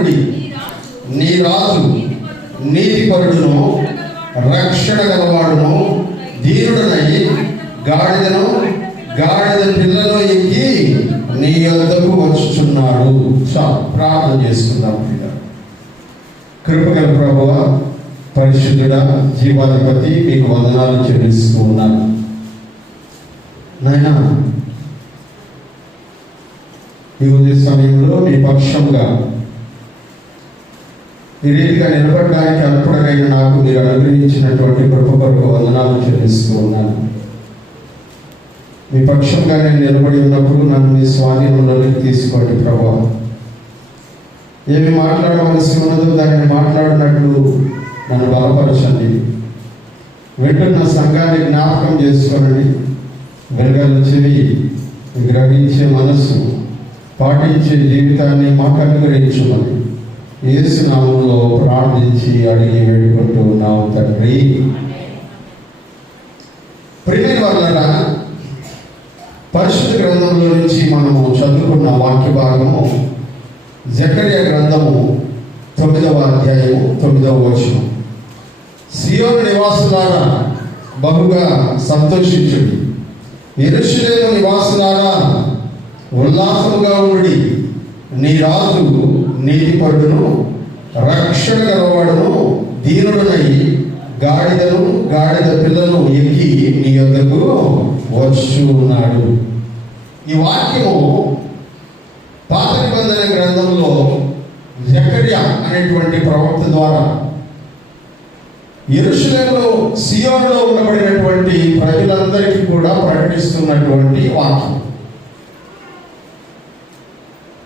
ఉండి నీ రాజు నీతిపరుడును రక్షణ గలవాడును దీనుడనై గాడిద పిల్లలో ఎక్కి నీ యొద్దకు వచ్చుచున్నాడు. ప్రార్థన చేసుకుందాం. కృపగల ప్రభువా, పరిశుద్ధుడా, జీవాధిపతి, మీకు వందనాలు చెల్లిస్తూ ఉన్నాను. నాయనా, ఈ ఉదయ సమయంలో మీ పక్షంగా ఈ రీతిగా నిలబడడానికి అల్పుడైన నాకు మీరు అనుగ్రహించినటువంటి కృప కొరకు వందనాలు చెల్లిస్తూ ఉన్నాను. మీ పక్షంగా నేను నిలబడి ఉన్నప్పుడు నన్ను మీ స్వాధీనంలోకి తీసుకోండి ప్రభువా. ఏమి మాట్లాడవలసి ఉన్నదో దాన్ని మాట్లాడినట్లు నన్ను బలపరచండి. వింటున్న సంఘాన్ని జ్ఞాపకం చేసుకోండి. వెలుగల చెవి, గ్రహించే మనస్సు, పాటించే జీవితాన్ని మాకు అనుగ్రహించమని యేసు నామములో ప్రార్థించి అడిగి వేడుకుంటూ ఉన్నాము తండ్రి. ప్రియమైన వారలారా, పరిశుద్ధ గ్రంథంలో నుంచి మనము చదువుకున్న వాక్య భాగము జకర్యా గ్రంథము 9వ అధ్యాయము 9వ వచనం. సియోను నివాసులారా బహుగా సంతోషించుడి, యెరూషలేము నివాసులారా ఉల్లాసముగా ఉండి, నీ రాజు నీతిపరుడును రక్షణ గలవాడును దీనుడనై గాడిద పిల్లను ఎక్కి నీ యొద్దకు వచ్చి ఉన్నాడు. ఈ వాక్యము పాత నిబంధన గ్రంథంలో జకర్యా అనేటువంటి ప్రవక్త ద్వారా యెరూషలేములో సియోనులో ఉండబడినటువంటి ప్రజలందరికీ కూడా ప్రకటిస్తున్నటువంటి వాక్యం.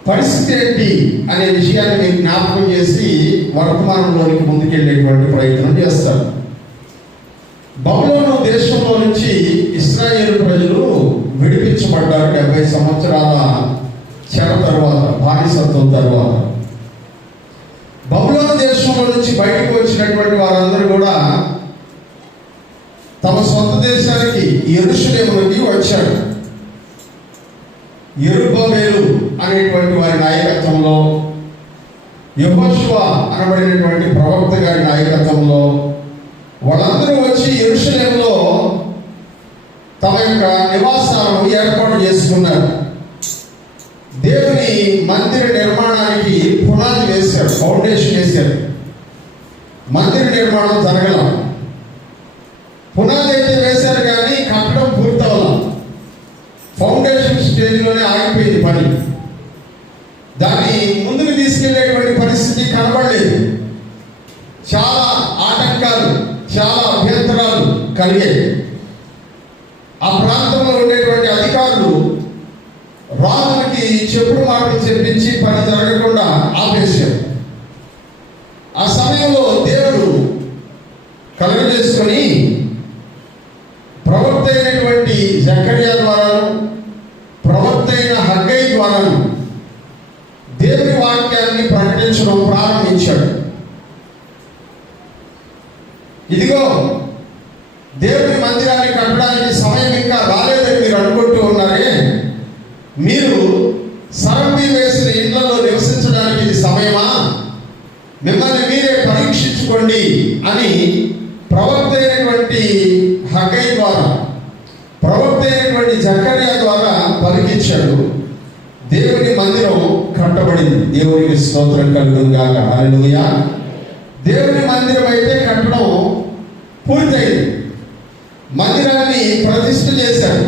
పరిస్థితి ఏంటి అనే విషయాన్ని మీకు జ్ఞాపకం చేసి వర్తమానంలోనికి ముందుకెళ్ళేటువంటి ప్రయత్నం చేస్తారు. బబులోను దేశంలో నుంచి ఇశ్రాయేలు ప్రజలు విడిపించబడ్డారు 70 సంవత్సరాల చెర తరువాత, బానిసత్వం తరువాత. బబులోను దేశంలో నుంచి బయటకు వచ్చినటువంటి వారందరూ కూడా తమ సొంత దేశానికి యెరూషలేముకి వచ్చారు. యెరుబ్బయలు అనేటువంటి వారి నాయకత్వంలో, యెహోషువ అనబడినటువంటి ప్రవక్త గారి నాయకత్వంలో వాళ్ళందరూ వచ్చి యెరూషలేములో తమ యొక్క నివాసాలను ఏర్పాటు చేసుకున్నారు. దేవుని మందిర నిర్మాణానికి పునాది వేశారు, ఫౌండేషన్ వేశారు. మందిర నిర్మాణం జరగల. పునాది అయితే వేశారు కానీ కట్టడం పూర్తవల. ఫౌండేషన్ స్టేజ్లోనే ఆగిపోయింది పని. దాన్ని ముందుకు తీసుకెళ్లేటువంటి పరిస్థితి కనబడలేదు. చాలా ఆటంకాలు, చాలా అభ్యంతరాలు కలిగాయి. ఆ ప్రాంతంలో ఉండేటువంటి అధికారులు రాజులకి చెప్పుడు మాటలు చెప్పించి పని జరగకుండా ఆపేశారు. ఆ సమయంలో దేవుడు కలుగజేసుకొని ప్రవక్త అయినటువంటి జకర్యా ద్వారాను, ప్రవక్త అయిన హగ్గై ద్వారాను దేవుని వాక్యాన్ని ప్రకటించడం ప్రారంభించాడు. ఇదిగో, దేవుని మందిరాన్ని కట్టడానికి సమయం ఇంకా రాలేదని మీరు అనుకుంటూ ఉన్నారే, మీరు సరంబి వేసిన ఇళ్లలో నివసించడానికి ఇది సమయమా? మిమ్మల్ని మీరే పరీక్షించుకోండి అని ప్రవక్త అయినటువంటి హగ్గై ద్వారా, ప్రవక్త అయినటువంటి జకర్యా ద్వారా పలికించాడు. దేవుని మందిరం కట్టబడింది. దేవునికి స్తోత్రం కలుగును గాక. హల్లెలూయా. దేవుని మందిరం అయితే కట్టడం పూర్తయింది. మందిరాన్ని ప్రతిష్ఠ చేశారు.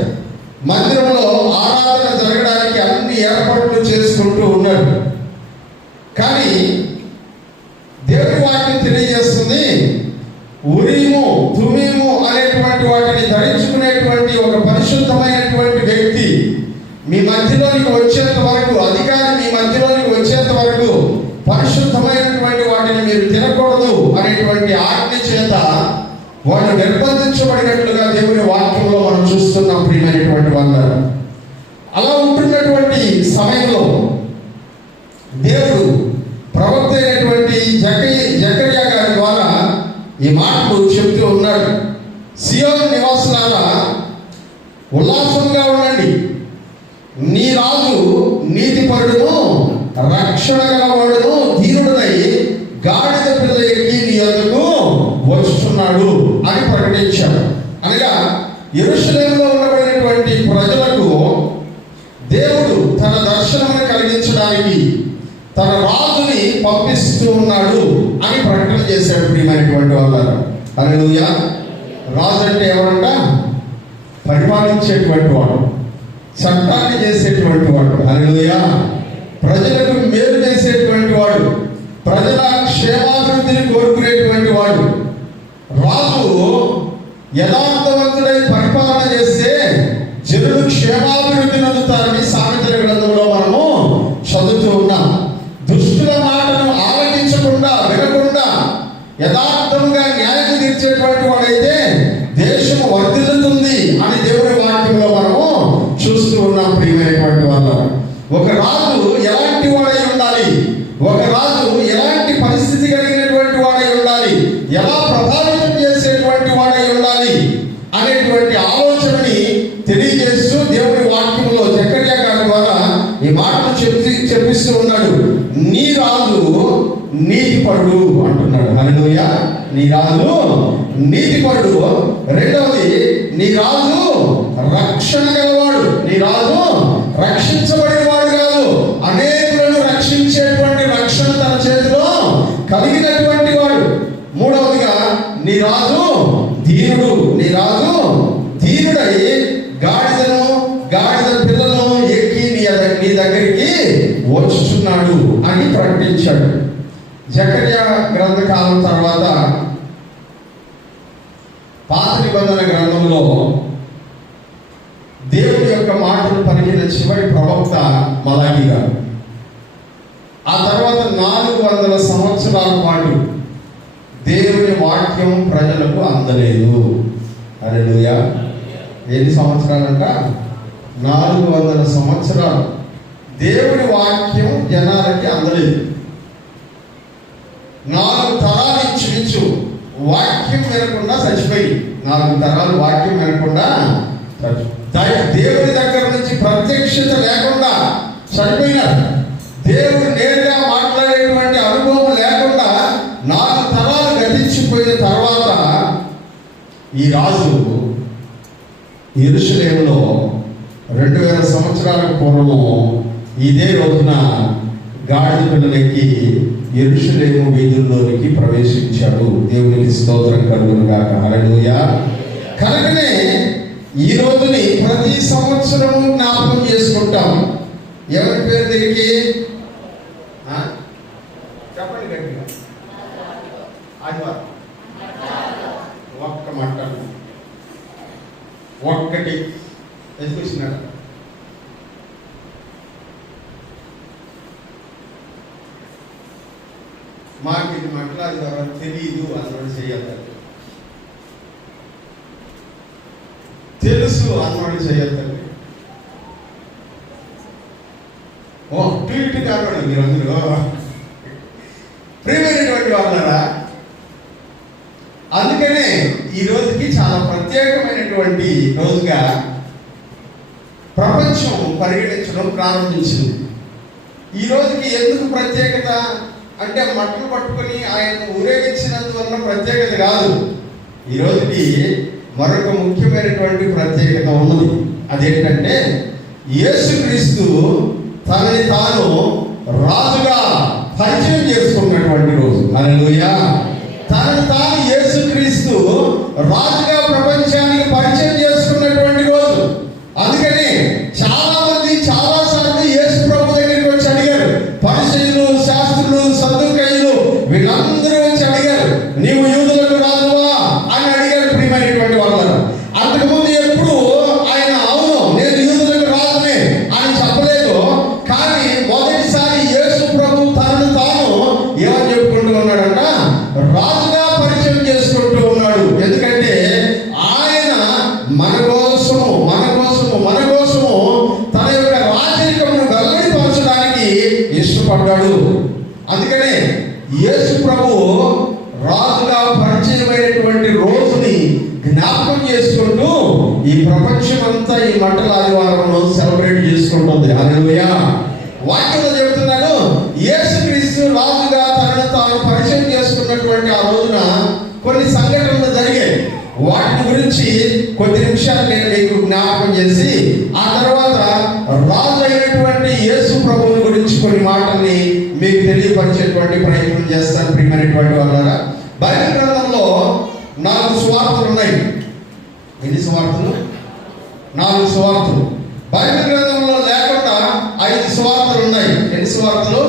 మందిరంలో ఆరాధన జరగడానికి అన్ని ఏర్పాట్లు చేసుకుంటూ ఉన్నాడు. కానీ దేవుని వాక్యం తెలియజేస్తుంది, ఉరీము తుమీము అనేటువంటి వాటిని ధరించుకునేటువంటి ఒక పరిశుద్ధమైనటువంటి వ్యక్తి మీ మధ్యలోనికి వచ్చేంత వరకు, అధికారి మీ మధ్యలోనికి వచ్చేంత వరకు పరిశుద్ధమైనటువంటి వాటిని మీరు తినకూడదు అనేటువంటి ఆజ్ఞ చేత వాళ్ళు నిర్బంధించబడినట్లుగా దేవుని వాక్యంలో మనం చూస్తున్నాం. ప్రియమైనటువంటి వాళ్ళారు, అలా ఉంటున్నటువంటి సమయంలో దేవుడు ప్రవక్త అయినటువంటి జకర్యా గారి ద్వారా ఈ మాటలు చెప్తూ ఉన్నాడు. సియోను నివాసులారా ఉల్లాసంగా ఉండండి, నీ రాజు నీతిపరుడును రక్షణ గలవాడును దీనుడు వస్తున్నాడు అని ప్రకటించాడు. అనగా యెరూషలేములో ఉండబడినటువంటి ప్రజలకు దేవుడు తన దర్శనమును కలిగించడానికి తన రాజుని పంపిస్తూ ఉన్నాడు అని ప్రకటన చేశాడు. ప్రియమైనటువంటి వాళ్ళారా, హల్లెలూయా. రాజు అంటే ఎవరంట? పరిపాలించేటువంటి వాడు, చట్టాన్ని చేసేటువంటి వాడు. హల్లెలూయా. ప్రజలకు మేలు చేసేటువంటి వాడు, ప్రజల క్షేమాభివృద్ధిని కోరుకునేటువంటి వాడు. రాజు యథార్థవంతుడై పరిపాలన చేస్తే జనులు క్షేమాభివృద్ధి నందుతారని సామెతల గ్రంథంలో మనము చదువుతూ ఉన్నాం. దుష్టుల మాటను ఆలకించకుండా, వినకుండా యథార్థంగా న్యాయం తీర్చేటువంటి వాడైతే దేశం వర్ధిల్లుతుంది అని దేవుని వాక్యంలో మనము చూస్తూ ఉన్నాం. ప్రియమైనటువంటి వాళ్ళ, ఒక రాజు ఎలాంటి వాడై ఉండాలి, ఒక రాజు ఎలాంటి పరిస్థితి కలిగినటువంటి వాడై ఉండాలి, ఎలా ప్రభావితం చేసేటువంటి వాడై ఉండాలి అనేటువంటి ఆలోచనని తెలియజేస్తూ దేవుని వాక్యంలో జకర్యా గారి ద్వారా ఈ మాటను చెప్పిస్తూ ఉన్నాడు. నీ రాజు నీతిపరుడు అంటున్నాడు. హల్లెలూయా. నీ రాజు నీతిపరుడు. రెండవది, నీ రాజు రక్షణ గలవాడు. నీ రాజు రక్షించబడిన వాడు కాదు, అనేకులను రక్షించేటువంటి రక్షణ తన చేతిలో కలిగినటువంటి వాడు. మూడవదిగా, నీ రాజు ధీరుడు. నీ రాజు ధీరుడై గాడిద పిల్లను ఎక్కి నీ దగ్గరికి వచ్చుచున్నాడు అని ప్రకటించాడు. జకర్యా గ్రంథకాలం తర్వాత పాత నిబంధన గ్రంథంలో దేవుడి యొక్క మాటలు పలికిన చివరి ప్రవక్త మలాకి గారు. ఆ తర్వాత 400 సంవత్సరాల పాటు దేవుని వాక్యం ప్రజలకు అందలేదు. హల్లెలూయా. ఎన్ని సంవత్సరాలంట? 400 సంవత్సరాలు దేవుడి వాక్యం జనాలకి అందలేదు. 4 తరాలు ఇంచుమించు వాక్యం వినకుండా చచ్చిపోయి, 4 తరాలు వాక్యం వినకుండా దేవుడి దగ్గర నుంచి ప్రత్యక్షత లేకుండా చనిపోయినారు. దేవుడు నేరుగా మాట్లాడేటువంటి అనుభవం లేకుండా 4 తరాలు గతించిపోయిన తర్వాత ఈ రాజు యెరూషలేములో 2000 సంవత్సరాల పూర్వము ఇదే రోజున గాడిద పిల్లలెక్కి యెరూషలేము వీధుల్లోనికి ప్రవేశించాడు. దేవునికి స్తోత్రం కలుగును గాక. హల్లెలూయా. కనుకనే ఈ రోజుని ప్రతి సంవత్సరము జ్ఞాపకం చేసుకుంటాం. ఎవరి పేరు దీనికి? చెప్పండి గట్టిగా. ఆదివారం ఒక్క మట్టలు ఒక్కటి ఎదుగుతున్నాడు. మాకు ఇది మట్లాది ద్వారా తెలియదు అన్నోడు చేయద్దు, తెలుసు అన్నోడు చేయద్దు. ఓ ట్వీట్ కాకుండా మీరు అందరూ ప్రియమైనటువంటి వాళ్ళారా. అందుకనే ఈ రోజుకి చాలా ప్రత్యేకమైనటువంటి రోజుగా ప్రపంచం పరిగణించడం ప్రారంభించింది. ఈ రోజుకి ఎందుకు ప్రత్యేకత అంటే మట్టలు పట్టుకొని ఆయన ఊరేగించినందువల్ల ప్రత్యేకత కాదు. ఈ రోజుకి మరొక ముఖ్యమైనటువంటి ప్రత్యేకత ఉన్నది. అదేంటంటే యేసుక్రీస్తు తనని తాను రాజుగా పరిచయం చేసుకున్నటువంటి రోజు. హల్లెలూయా. తనని తాను యేసుక్రీస్తు రాజుగా ప్రపంచానికి పరిచయం చేసుకున్నటువంటి రోజు. అందుకని చాలా మంది చాలా సార్లు యేసు ప్రభు దగ్గరికి వచ్చి అడిగారు. పరిసయ్యులు, శాస్త్రులు, సద్దుకయ్యులు వీళ్ళందరూ వచ్చి అడిగారు, నీవు యూదులకు రాజువా అని అడిగారు. ప్రియమైనటువంటి వాళ్ళు అంతకుముందు ఎప్పుడు ఆయన అవును నేను యూదులకు రాజునే అని చెప్పలేదు. కానీ మొదటిసారి యేసు ప్రభు తనను తాను ఏమని చెప్పుకుంటూ ఉన్నాడంట? రాజుగా పరిచయం చేసుకుంటూ ఉన్నాడు. ఎందుకంటే ఆయన మన కోసము తన యొక్క రాజరికమును వెల్లడిపరచడానికి ఇష్టపడ్డాడు. అందుకనే యేసు ప్రభు రాజుగా పరిచయమైనటువంటి రోజుని జ్ఞాపకం చేసుకుంటూ ఈ ప్రపంచం అంతా ఈ మట్టల ఆదివారంలో సెలబ్రేట్ చేసుకుంటుంది. హల్లెలూయా. వాక్యంలో చెబుతున్నాడు, యేసుక్రీస్తు రాజుగా తనను తాను పరిచయం చేసుకున్నటువంటి ఆ రోజున కొన్ని సంఘటనలు విషయాలు నేను మీకు జ్ఞాపకం చేసి ఆ తర్వాత రాజు అయినటువంటి యేసు ప్రభువుని గురించి కొన్ని మాటల్ని మీకు తెలియపరిచేటువంటి ప్రయత్నం చేస్తాను. ప్రియమైనటువంటి వాళ్ళారా, బైబిల్ గ్రంథంలో 4 సువార్తలు ఉన్నాయి. ఎన్ని సువార్తలు? 4 సువార్తలు. బైబిల్ గ్రంథంలో లేకుండా 5 సువార్తలు ఉన్నాయి. ఎన్ని సువార్తలు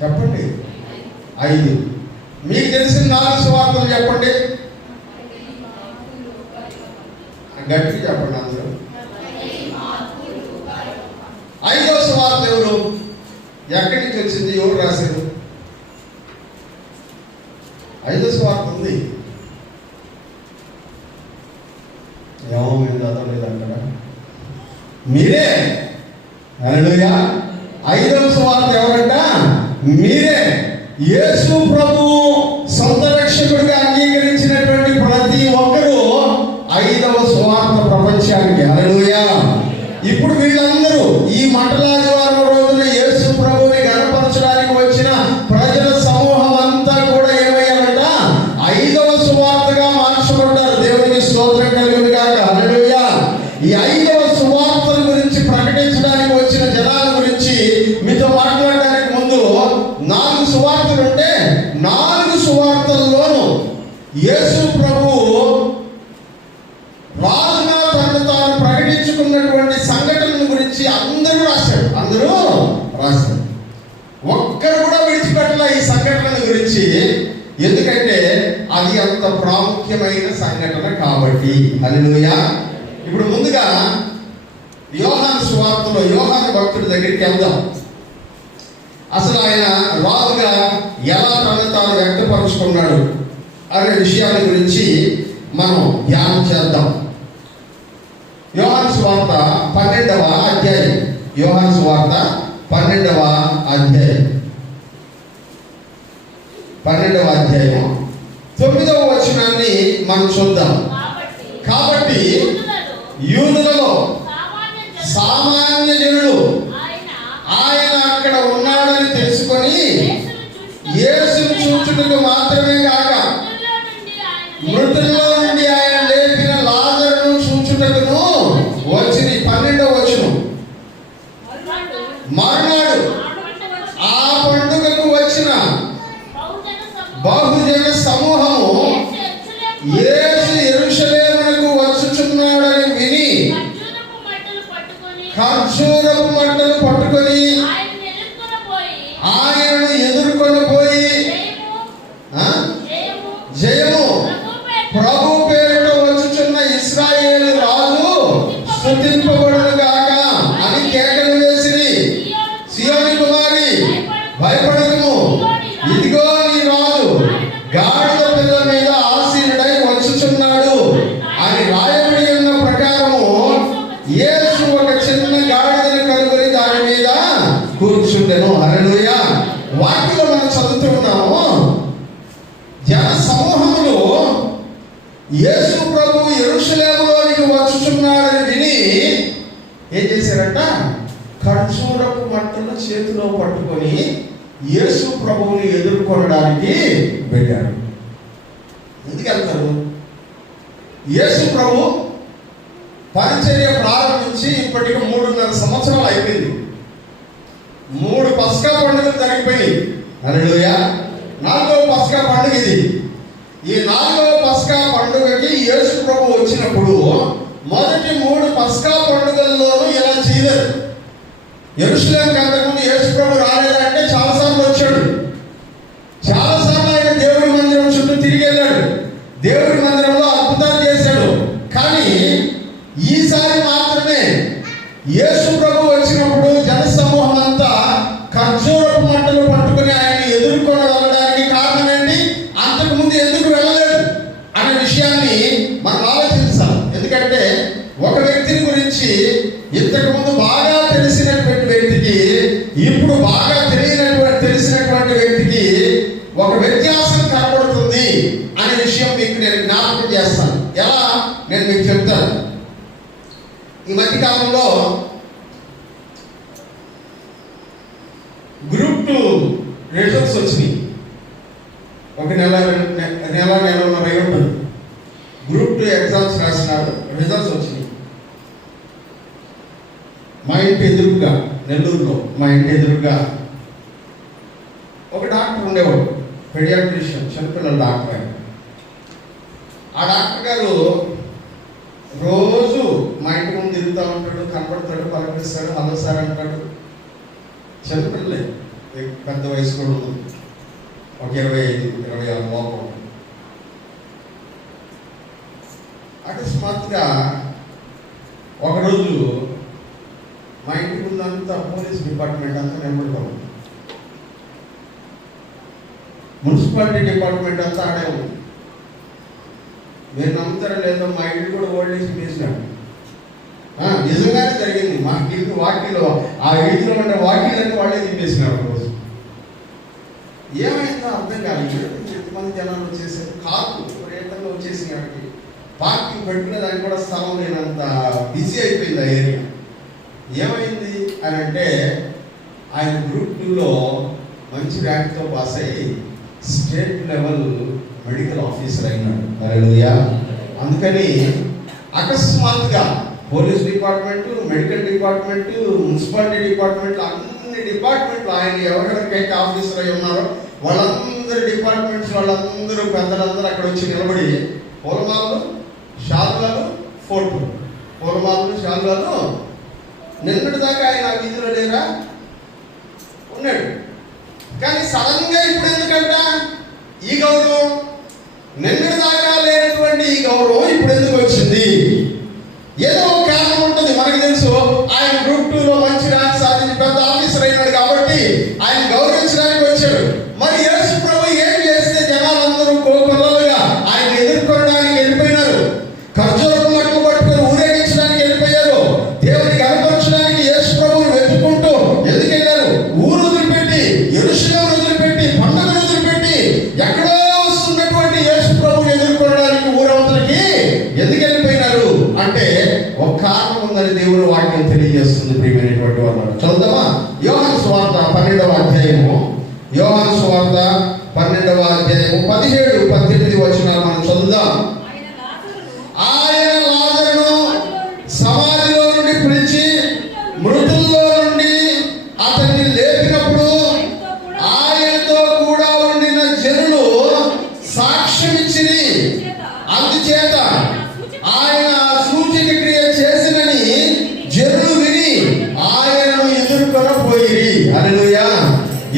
చెప్పండి? 5. మీకు తెలిసిన 4 సువార్తలు చెప్పండి, గట్టిగా చెప్పండి అందరూ. 5వ సువార్త ఎవరు? ఎక్కడి నుంచి వచ్చింది? ఎవరు రాశారు? 5వ సువార్త ఉంది. ఏమో మేము చదవలేదంటారా? మీరే. హల్లెలూయా. 5వ సువార్త ఎవరంట? మీరే. యేసు ప్రభు సొంత రక్షకుడిగా అంగీకరించినటువంటి ప్రతి ఒక్కరూ 5వ సువార్త ప్రపంచానికి. హల్లెలూయా. ఇప్పుడు వీళ్ళందరూ ఈ మంటలాదివారం రోజున యేసు ప్రభుని గణపరచడానికి వచ్చిన ప్రజల సమూహం అంతా కూడా ఏమయ్యారంట? 5వ సువార్తగా మార్చబడ్డారు. దేవునికి స్తోత్రం కలుగును గాక. హల్లెలూయా. ఈ 5వ సువార్తల గురించి ప్రకటించడానికి వచ్చిన జనాల గురించి మీతో మాట్లాడడానికి ముందు 4 సువార్తలు ఉంటే 4 సువార్తల్లోనూ యేసు ప్రభువు రాజుగా తను తాను ప్రకటించుకున్నటువంటి సంఘటనల గురించి అందరూ రాశారు. ఒక్కరు కూడా విడిచిపెట్టలే ఈ సంఘటనల గురించి. ఎందుకంటే అది అంత ప్రాముఖ్యమైన సంఘటన కాబట్టి. హల్లెలూయా. ఇప్పుడు ముందుగా యోహాను సువార్తలో యోహాను భక్తుడి దగ్గరికి వెళ్దాం. అసలు ఆయన రాజుగా ఎలా తను తాను వ్యక్తపరుచుకున్నాడు అనే విషయాల గురించి మనం ధ్యానం చేద్దాం. యోహాను సువార్త 12వ అధ్యాయం. యోహాను సువార్త 12వ అధ్యాయం. 12వ అధ్యాయం 9వ వచనాన్ని మనం చూద్దాం. కాబట్టి యూదులలో సామాన్య జనులు ఆయన అక్కడ ఉన్నాడని తెలుసుకొని యేసును చూచుటకు మాత్రమే కాక మృతుల్లో నుండి ఆయన లేపిన లాజరును చూచుటకును వచ్చిన 12వ వచనం. మర్నాడు ఆ పండుగకు వచ్చిన బహుజన సమూహము యేసు యెరూషలేమునకు వచ్చుచున్నాడని విని ఖర్జూరపు మట్టలు పట్టుకొని ఆయనను ఎదుర్కొని పోయి జయము ప్రభు పేరిట వచ్చుచున్న ఇశ్రాయేలు రాజు స్తుతింపబడును గాక అని కేకలు వేసిరి. సియోని కుమారి భయపడకుము, ఇదిగో నీ రాజు గాడిద పిల్ల మీద ఆసీనుడై వచ్చుచున్నాడు అని రాయబడి ఉన్న ప్రకారము యేసు ఒక చిన్న గాడిదను కనుగొని దాని మీద కూర్చుండెను. హల్లెలూయా. వాక్యంలో మనం చదువుతున్నాము, జన సమూహములు యేసు ప్రభు యెరూషలేములోనికి వచ్చుచున్నాడని విని ఏం చేశారంట? ఖర్జూరపు మట్టలు చేతిలో పట్టుకొని యేసు ప్రభువుని ఎదుర్కొనడానికి వెళ్ళారు. ఎందుకు వెళ్తారు? యేసు ప్రభు పరిచర్య ప్రారంభించి ఇప్పటికి 3.5 సంవత్సరాలు అయిపోయింది. 3 పస్కా పండుగలు జరిగిపోయి. హల్లెలూయా. 4వ పస్కా పండుగ ఇది. ఈ 4వ పస్కా పండుగకి యేసు ప్రభు వచ్చినప్పుడు మొదటి 3 పస్కా పండుగల్లోనూ ఇలా చేయలేదు. యెరూషలేముకి అంతకుముందు యేసు ప్రభు రాలేదంటే చాలాసార్లు వచ్చాడు. చాలాసార్లు ఆయన దేవుడి మందిరం చుట్టూ తిరిగి వెళ్ళాడు. దేవుడి మందిరంలో అద్భుతాలు చేశాడు. కానీ ఈసారి మాత్రమే యేసు ప్రభు వచ్చినప్పుడు జన సమూహం అంతా ఖర్జూరపు మట్టలు పట్టుకుని ఆయన్ని ఎదుర్కొని వెళ్ళడానికి కారణం ఏంటి? అంతకుముందు ఎందుకు వెళ్ళలేదు అనే విషయాన్ని మనం ఆలోచించాలి. ఎందుకంటే ఒక వ్యక్తిని గురించి ఇంతకుముందు బాగా తెలిసినటువంటి వ్యక్తికి ఇప్పుడు బాగా తెలిసినటువంటి వ్యక్తికి ఒక వ్యత్యాసం కనబడుతుంది అనే విషయం మీకు నేను జ్ఞాపకం చేస్తాను. ఎలా నేను మీకు చెప్తాను. ఈ మధ్యకాలంలో గ్రూప్ 2 రిజల్ట్స్ వచ్చినాయి. ఒక నెలన్నర అయి ఉంటుంది. గ్రూప్ రిజల్ట్స్ వచ్చినాయి. మా ఇంటి ఎదురుగా, నెల్లూరులో మా ఇంటి ఎదురుగా ఒక డాక్టర్ ఉండేవాడు, పెడియాట్రిషియన్, చిన్నపిల్లల డాక్టర్ ఆయన. ఆ డాక్టర్ గారు రోజు మా ఇంటి ముందు తిరుగుతూ ఉంటాడు, కనపడతాడు, పలకరిస్తాడు, హలో సార్ అంటాడు. చిన్నపిల్లలే, పెద్ద వయసు కూడా ఉంది, ఒక 25-26 లోపం. అకస్మాత్తుగా ఒకరోజు మా ఇంటి ముందు అంతా పోలీస్ డిపార్ట్మెంట్ అంతా నిలబడతాం, మున్సిపాలిటీ డిపార్ట్మెంట్ అంతా ఆడే ఉంది. మీరు నమ్ముతారో లేదో, మా ఇల్లు కూడా ఓల్డేజ్ వేసినాడు. నిజంగానే జరిగింది. మా ఇల్లు వాకిలో, ఆ వీధిలో ఉండే వాకిలన్నీ వాళ్ళే తిప్పేసినారు రోజు. ఏమైందో అర్థం కాదు. ఎంతమంది జనాలు వచ్చేసారు, కారు రేటంగా వచ్చేసినాడు. పార్కింగ్ పెట్టుకునే దానికి కూడా స్థలం లేనంత బిజీ అయిపోయింది ఆ ఏరియా. ఏమైంది అని అంటే, ఆయన గ్రూప్ 2లో మంచి ర్యాంక్తో పాస్ అయ్యి స్టేట్ లెవెల్ మెడికల్ ఆఫీసర్ అయినాడు. హల్లెలూయా. అందుకని అకస్మాత్తుగా police department, medical department, municipality department, అన్ని డిపార్ట్మెంట్లు ఆయన ఎవరెవరికైతే ఆఫీసర్ అయి ఉన్నారో వాళ్ళందరూ డిపార్ట్మెంట్స్ వాళ్ళందరూ పెద్దలందరూ అక్కడ వచ్చి నిలబడి పూలమాలలు, శాలువాలు, ఫోటోలు, పూలమాలలు, శాలువాలు. నిన్నటి దాకా ఆయన ఆ వీధిలో లేరా ఉన్నాడు. కానీ సడన్గా ఇప్పుడు ఎందుకంట ఈ గౌరవం? నిన్నటి దాకా లేనటువంటి ఈ గౌరవం ఇప్పుడు ఎందుకు వచ్చింది? ఏదో ఒక కారణం ఉంటుంది, మనకు తెలుసు. ఆయన గ్రూప్ 2లో మంచి ర్యాంక్ సాధించి పెద్ద ఆఫీసర్ అయినాడు కాబట్టి ఆయన గౌరవించడానికి వచ్చాడు. మరి యేసు ప్రభు ఏం చేస్తే జనాలందరూ కోకొల్లలుగా ఆయన ఎదుర్కొనడానికి వెళ్ళిపోయినారు. ఖర్జూరపు మట్టలు పట్టుకొని ఊరేగించడానికి వెళ్ళిపోయారు. దేవుడిని కనపరచడానికి యేసు ప్రభువుని వెతుక్కుంటూ ఎందుకు వెళ్ళారు? ఊరు వదిలిపెట్టి, యెరూషలేము వదిలిపెట్టి, పండుగను వదిలిపెట్టి ఎక్కడో వస్తున్నటువంటి యేసు ప్రభువుని ఎదుర్కొనడానికి ఊరవతలకి ఎందుకు వెళ్ళిపోయినారు అంటే ఒక కారణం ఉందని దేవుని వాక్యం తెలియజేస్తుంది. ప్రియమైనటువంటి వాళ్ళు చదువుదామా? యోహాను సువార్త 12వ అధ్యాయము, యోహాను సువార్త 12వ అధ్యాయము 17-18 వచనాలు మనం చదువుదాం. ఆయన లాజరును సమాధిలో నుండి పిలిచి మృతుల్లో నుండి అతన్ని లేపినప్పుడు ఆయనతో కూడా ఉండిన జనులు సాక్ష్యం ఇచ్చిరి. అందుచేత ఆయన సూచక క్రియ చేసినని జనులు విని ఆయనను ఎదుర్కొనపోయిరి. హల్లెలూయా.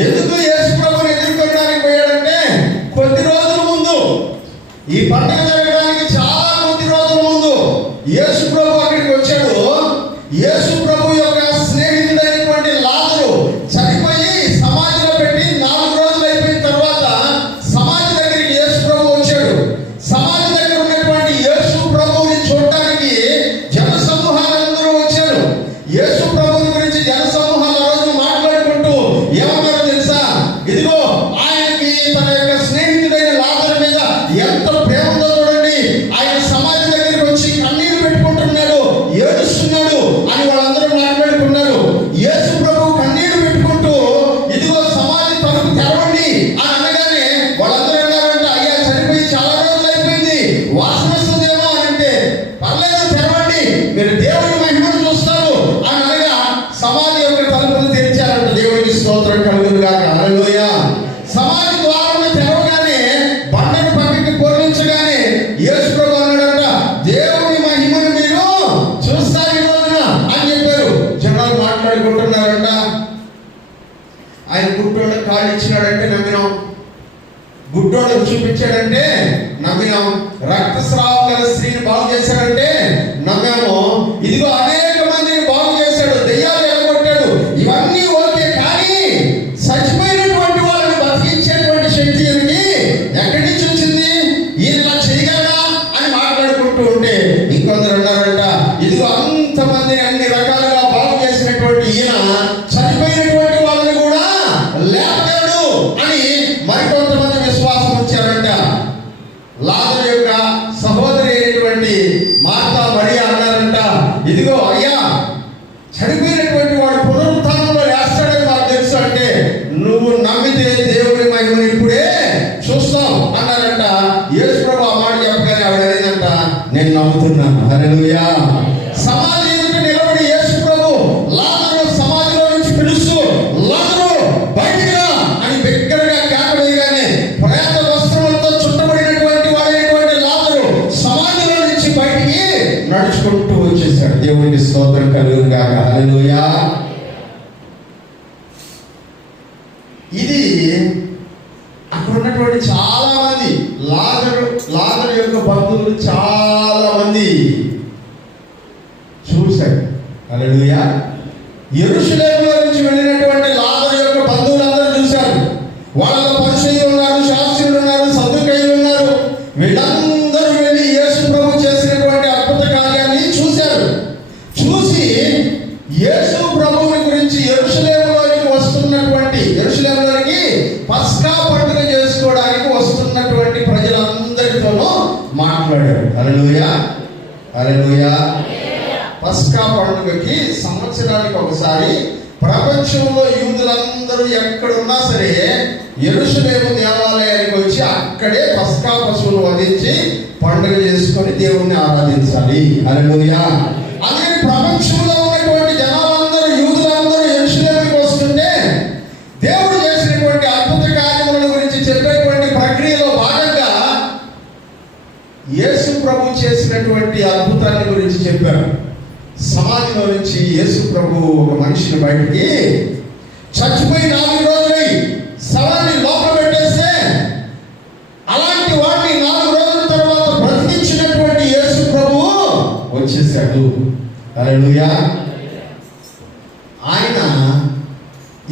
ఎందుకు యేసు ప్రభువుని ఎదుర్కొనడానికి పోయాడంటే, కొద్ది రోజుల ముందు, ఈ పండుగ జరగడానికి చాలా కొద్ది రోజుల ముందు యేసు ప్రభు అక్కడికి వచ్చాడు. యేసు ప్రభు యొక్క స్నేహితుడైనటువంటి లాజరు చనిపోయి సమాధిలో పెట్టి 4 రోజులు అయిపోయిన తర్వాత సమాధి దగ్గరికి యేసు ప్రభు వచ్చాడు. సమాధి దగ్గర ఉన్నటువంటి యేసు ప్రభువుని చూడటానికి జన సమూహాలందరూ వచ్చారు. యేసు ప్రభువుని గురించి జన సమూహాలు ఆ రోజు మాట్లాడుకుంటూ ఏమన్నారో తెలుసా? ఇదిగో ఆయనకి తన యొక్క స్నేహితుడైన లాజరు మీద ఎంత ప్రేమ ఉందో చూడండి. ఆయన సమాధి దగ్గరికి వచ్చి కన్నీరు పెట్టుకుంటున్నాడు, ఏడుస్తున్నాడు అని వాళ్ళందరూ మాట్లాడుకున్నారు. యేసు ప్రభు కన్నీరు పెట్టుకుంటూ ఇదిగో సమాధి తలుపు తెరవండి అని అనగానే వాళ్ళందరూ అన్నారంట, అయ్యా చనిపోయి చాలా రోజులు అయిపోయింది, వాసన వస్తుందేమో అని అంటే, పర్లేదు తెరవండి, మీరు దేవుని మహిమను చూస్తారు అని అనగా సమాధి యొక్క తలుపులు తెరిచారంట. దేవునికి స్తోత్రం కలుగును గాక. హల్లెలూయా. సమాధి ద్వారం తెరవగానే బండను పక్కకి పొరలించగానే యేసు ప్రభు అన్నాడంట, దేవుని మహిమను మీరు చూస్తారు ఈ రోజున అని చెప్పారు. జనాలు మాట్లాడుకుంటున్నారంట. ఆయన గుడ్డోళ్ళకి కాళ్ళు ఇచ్చినాడంటే నమ్మినాం, గుడ్డోళ్ళకు చూపించాడంటే నమ్మినాం, రక్తస్రావం గల స్త్రీని బాగు చేశాడంటే నమ్మాము. ఇదిగో అనేక మందిని బాగు చేశాడు, దెయ్యాలు ఎలగొట్టాడు. ఇవన్నీ ఓకే, కానీ చచ్చిపోయినటువంటి వాళ్ళని బతికించేటువంటి శక్తి ఈయనకి ఎక్కడి నుంచి వచ్చింది? ఈయన ఇలా చేయగలడా అని మాట్లాడుకుంటూ ఉంటే ఇంకొందరు అన్నారంట, ఇదిగో అంతమందిని అన్ని రకాలుగా బాగు చేసినటువంటి ఈయన చనిపోయినటువంటి వాళ్ళని కూడా లేపగలడు అని మరికొంతమంది విశ్వాసం వచ్చారంట. లాజరు యొక్క సహోదరి అయినటువంటి మార్తా మరియ అన్నారంట, ఇదిగో నేను నమ్ముతున్నాను. హల్లెలూయా. సమాధి ఎదుట నిలబడి యేసు ప్రభు లాజరు సమాధిలో నుంచి పిలుస్తూ, లాజరు బయటికి రా అని బిగ్గరగా కేక వేయగానే ప్రేత వస్త్రములతో చుట్టబడినటువంటి వాడైనటువంటి లాజరు సమాధిలో నుంచి బయటికి నడుచుకుంటూ వచ్చేసాడు. దేవునికి స్తోత్రం కలుగును గాక. హల్లెలూయా. ఇది అక్కడ ఉన్నటువంటి చాలా మంది లాజరు యొక్క బంధువులు చాలా మంది చూశారు. హల్లెలూయా. యెరూషలేములో నుంచి వెళ్ళినటువంటి లాజరు యొక్క బంధువులందరూ చూశారు. వాళ్ళలో పరిసయ్యులు ఉన్నారు, శాస్త్రులు ఉన్నారు, సద్దుకయ్యులు ఉన్నారు. వీళ్ళందరూ వెళ్ళి యేసు ప్రభు చేసినటువంటి అద్భుత కార్యాన్ని చూశారు. చూసి యేసు ప్రభువుని గురించి యెరూషలేములోకి పస్కా పండుగ చేసుకోవడానికి వస్తున్నటువంటి ప్రజలందరితోనూ మాట్లాడారు. హల్లెలూయా. హల్లెలూయా. పస్కా పండుగకి సంవత్సరానికి ఒకసారి ప్రపంచంలో యూదులందరూ ఎక్కడున్నా సరే యెరూషలేము దేవాలయానికి వచ్చి అక్కడే పస్కా పశువులు వధించి పండుగ చేసుకొని దేవుణ్ణి ఆరాధించాలి. హల్లెలూయా. అందుకని ప్రపంచంలో ఉన్నటువంటి జనాలందరూ, యూదులందరూ యెరూషలేముకి వస్తుంటే దేవుడు చేసినటువంటి అద్భుత కార్యముల గురించి చెప్పేటువంటి ప్రక్రియలో భాగంగా యేసు ప్రభు చేసినటువంటి అద్భుతాన్ని గురించి చెప్పారు. సమాధిలో నుంచి యేసు ప్రభు ఒక మనిషిని బయటికి, చచ్చిపోయి 4 రోజులై శవాన్ని లోపల పెట్టేస్తే అలాంటి వాడిని 4 రోజుల తర్వాత బ్రతికించినటువంటి యేసు ప్రభు వచ్చేసాడు. హల్లెలూయా. ఆయన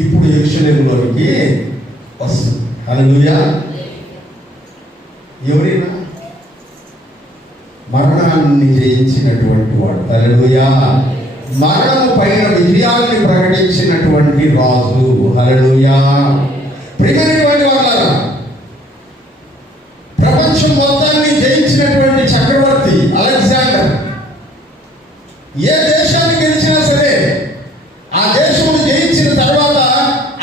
ఇప్పుడు యెరూషలేములోకి వస్తుంది. హల్లెలూయా. ఎవరైనా మరణాన్ని జయించినటువంటి వాడు. హల్లెలూయా. మరణము పైన విజయాన్ని ప్రకటించినటువంటి రాజు. హల్లెలూయా. ప్రియమైనటువంటి వాళ్ళారా, ప్రపంచం మొత్తాన్ని జయించినటువంటి చక్రవర్తి అలెగ్జాండర్ ఏ దేశాన్ని గెలిచినా సరే ఆ దేశమును జయించిన తర్వాత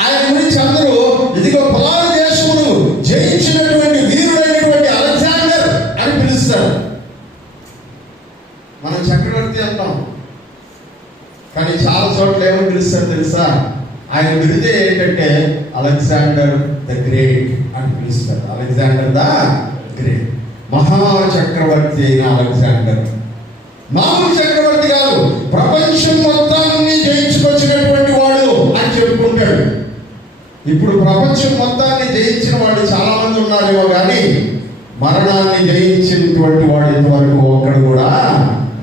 ఆయన గురించి అందరూ ఇదిగో పలానా దేశమును జయించినటువంటి వీరుడైనటువంటి అలెగ్జాండర్ అని పిలుస్తారు. మనం చక్రవర్తి అంటాం, కానీ చాలా చోట్ల ఏమో పిలుస్తారు తెలుసా? ఆయన బిరుదే ఏంటంటే అలెగ్జాండర్ ద గ్రేట్ అని పిలుస్తారు. అలెగ్జాండర్ ద గ్రేట్, మహా చక్రవర్తి అయిన అలెగ్జాండర్. మామూలు చక్రవర్తి కాదు, ప్రపంచం మొత్తాన్ని జయించుకొచ్చినటువంటి వాడు అని చెప్పుకుంటాడు. ఇప్పుడు ప్రపంచం మొత్తాన్ని జయించిన వాడు చాలా మంది ఉన్నారేమో కానీ మరణాన్ని జయించినటువంటి వాడు ఇంతవరకు ఒక్కడు కూడా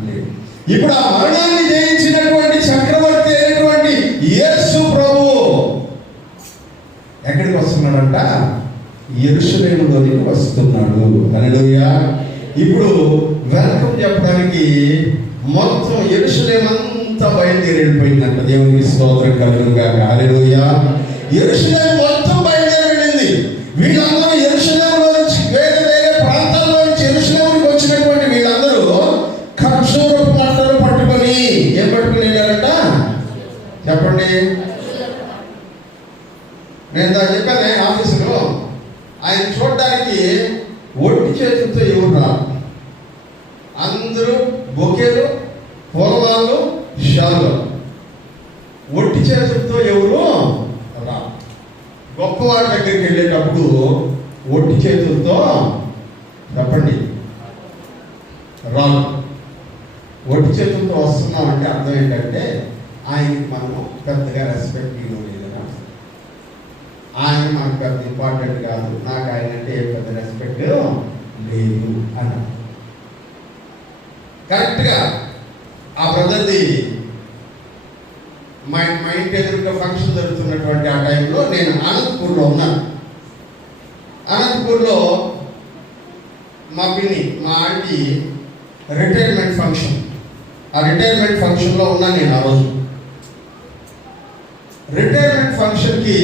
లేదు. ఇప్పుడు ఆ మరణాన్ని జయించినటువంటి చక్రవర్తి అయినటువంటి యేసు ప్రభు ఎక్కడికి వస్తున్నాడంట? యెరూషలేములోనికి వస్తున్నాడు. హల్లెలూయా. ఇప్పుడు వెల్కమ్ చెప్పడానికి మొత్తం యెరూషలేము అంతా బయలుదేరి వెళ్ళిపోయిందంట. దేవునికి స్తోత్రం కలుగును గాక. హల్లెలూయా. యెరూషలేము మొత్తం బయలుదేరి వెళ్ళింది. వీళ్ళందరూ యెరూషలేములో నుంచి వేరే వేరే ప్రాంతాల్లో నుంచి యెరూషలేముకి వచ్చినటువంటి వీళ్ళందరూ ఖర్జూరపు మంటలు పట్టుకొని ఏం పట్టుకుని వెళ్ళారంట చెప్పండి? నేను దాన్ని చెప్పాను ఆఫీసులో. ఆయన చూడడానికి ఒట్టి చేతులతో ఎవరు రారు, అందరూ బొకేలు, పూలవాళ్ళు, షాలు. ఒట్టి చేతులతో ఎవరు రారు. గొప్పవారి దగ్గరికి వెళ్ళేటప్పుడు ఒట్టి చేతులతో చెప్పండి రాదు. ఒట్టి చేతులతో వస్తున్నామంటే అర్థం ఏంటంటే ఆయనకి మనం పెద్దగా రెస్పెక్ట్ ఇవ్వలేదనా, ఆయన మనకు పెద్ద ఇంపార్టెంట్ కాదు, నాకు ఆయన అంటే ఏ పెద్ద రెస్పెక్ట్ లేదు అన్న. కరెక్ట్గా ఆ బ్రదర్ది మా ఇంటి ఎదురుగా ఫంక్షన్ జరుగుతున్నటువంటి ఆ టైంలో నేను అనంతపూర్లో ఉన్నాను. అనంతపూర్లో మా పిన్ని, మా ఆంటీ రిటైర్మెంట్ ఫంక్షన్, ఆ రిటైర్మెంట్ ఫంక్షన్లో ఉన్నా నేను ఆ రోజు. రిటైర్మెంట్ ఫంక్షన్కి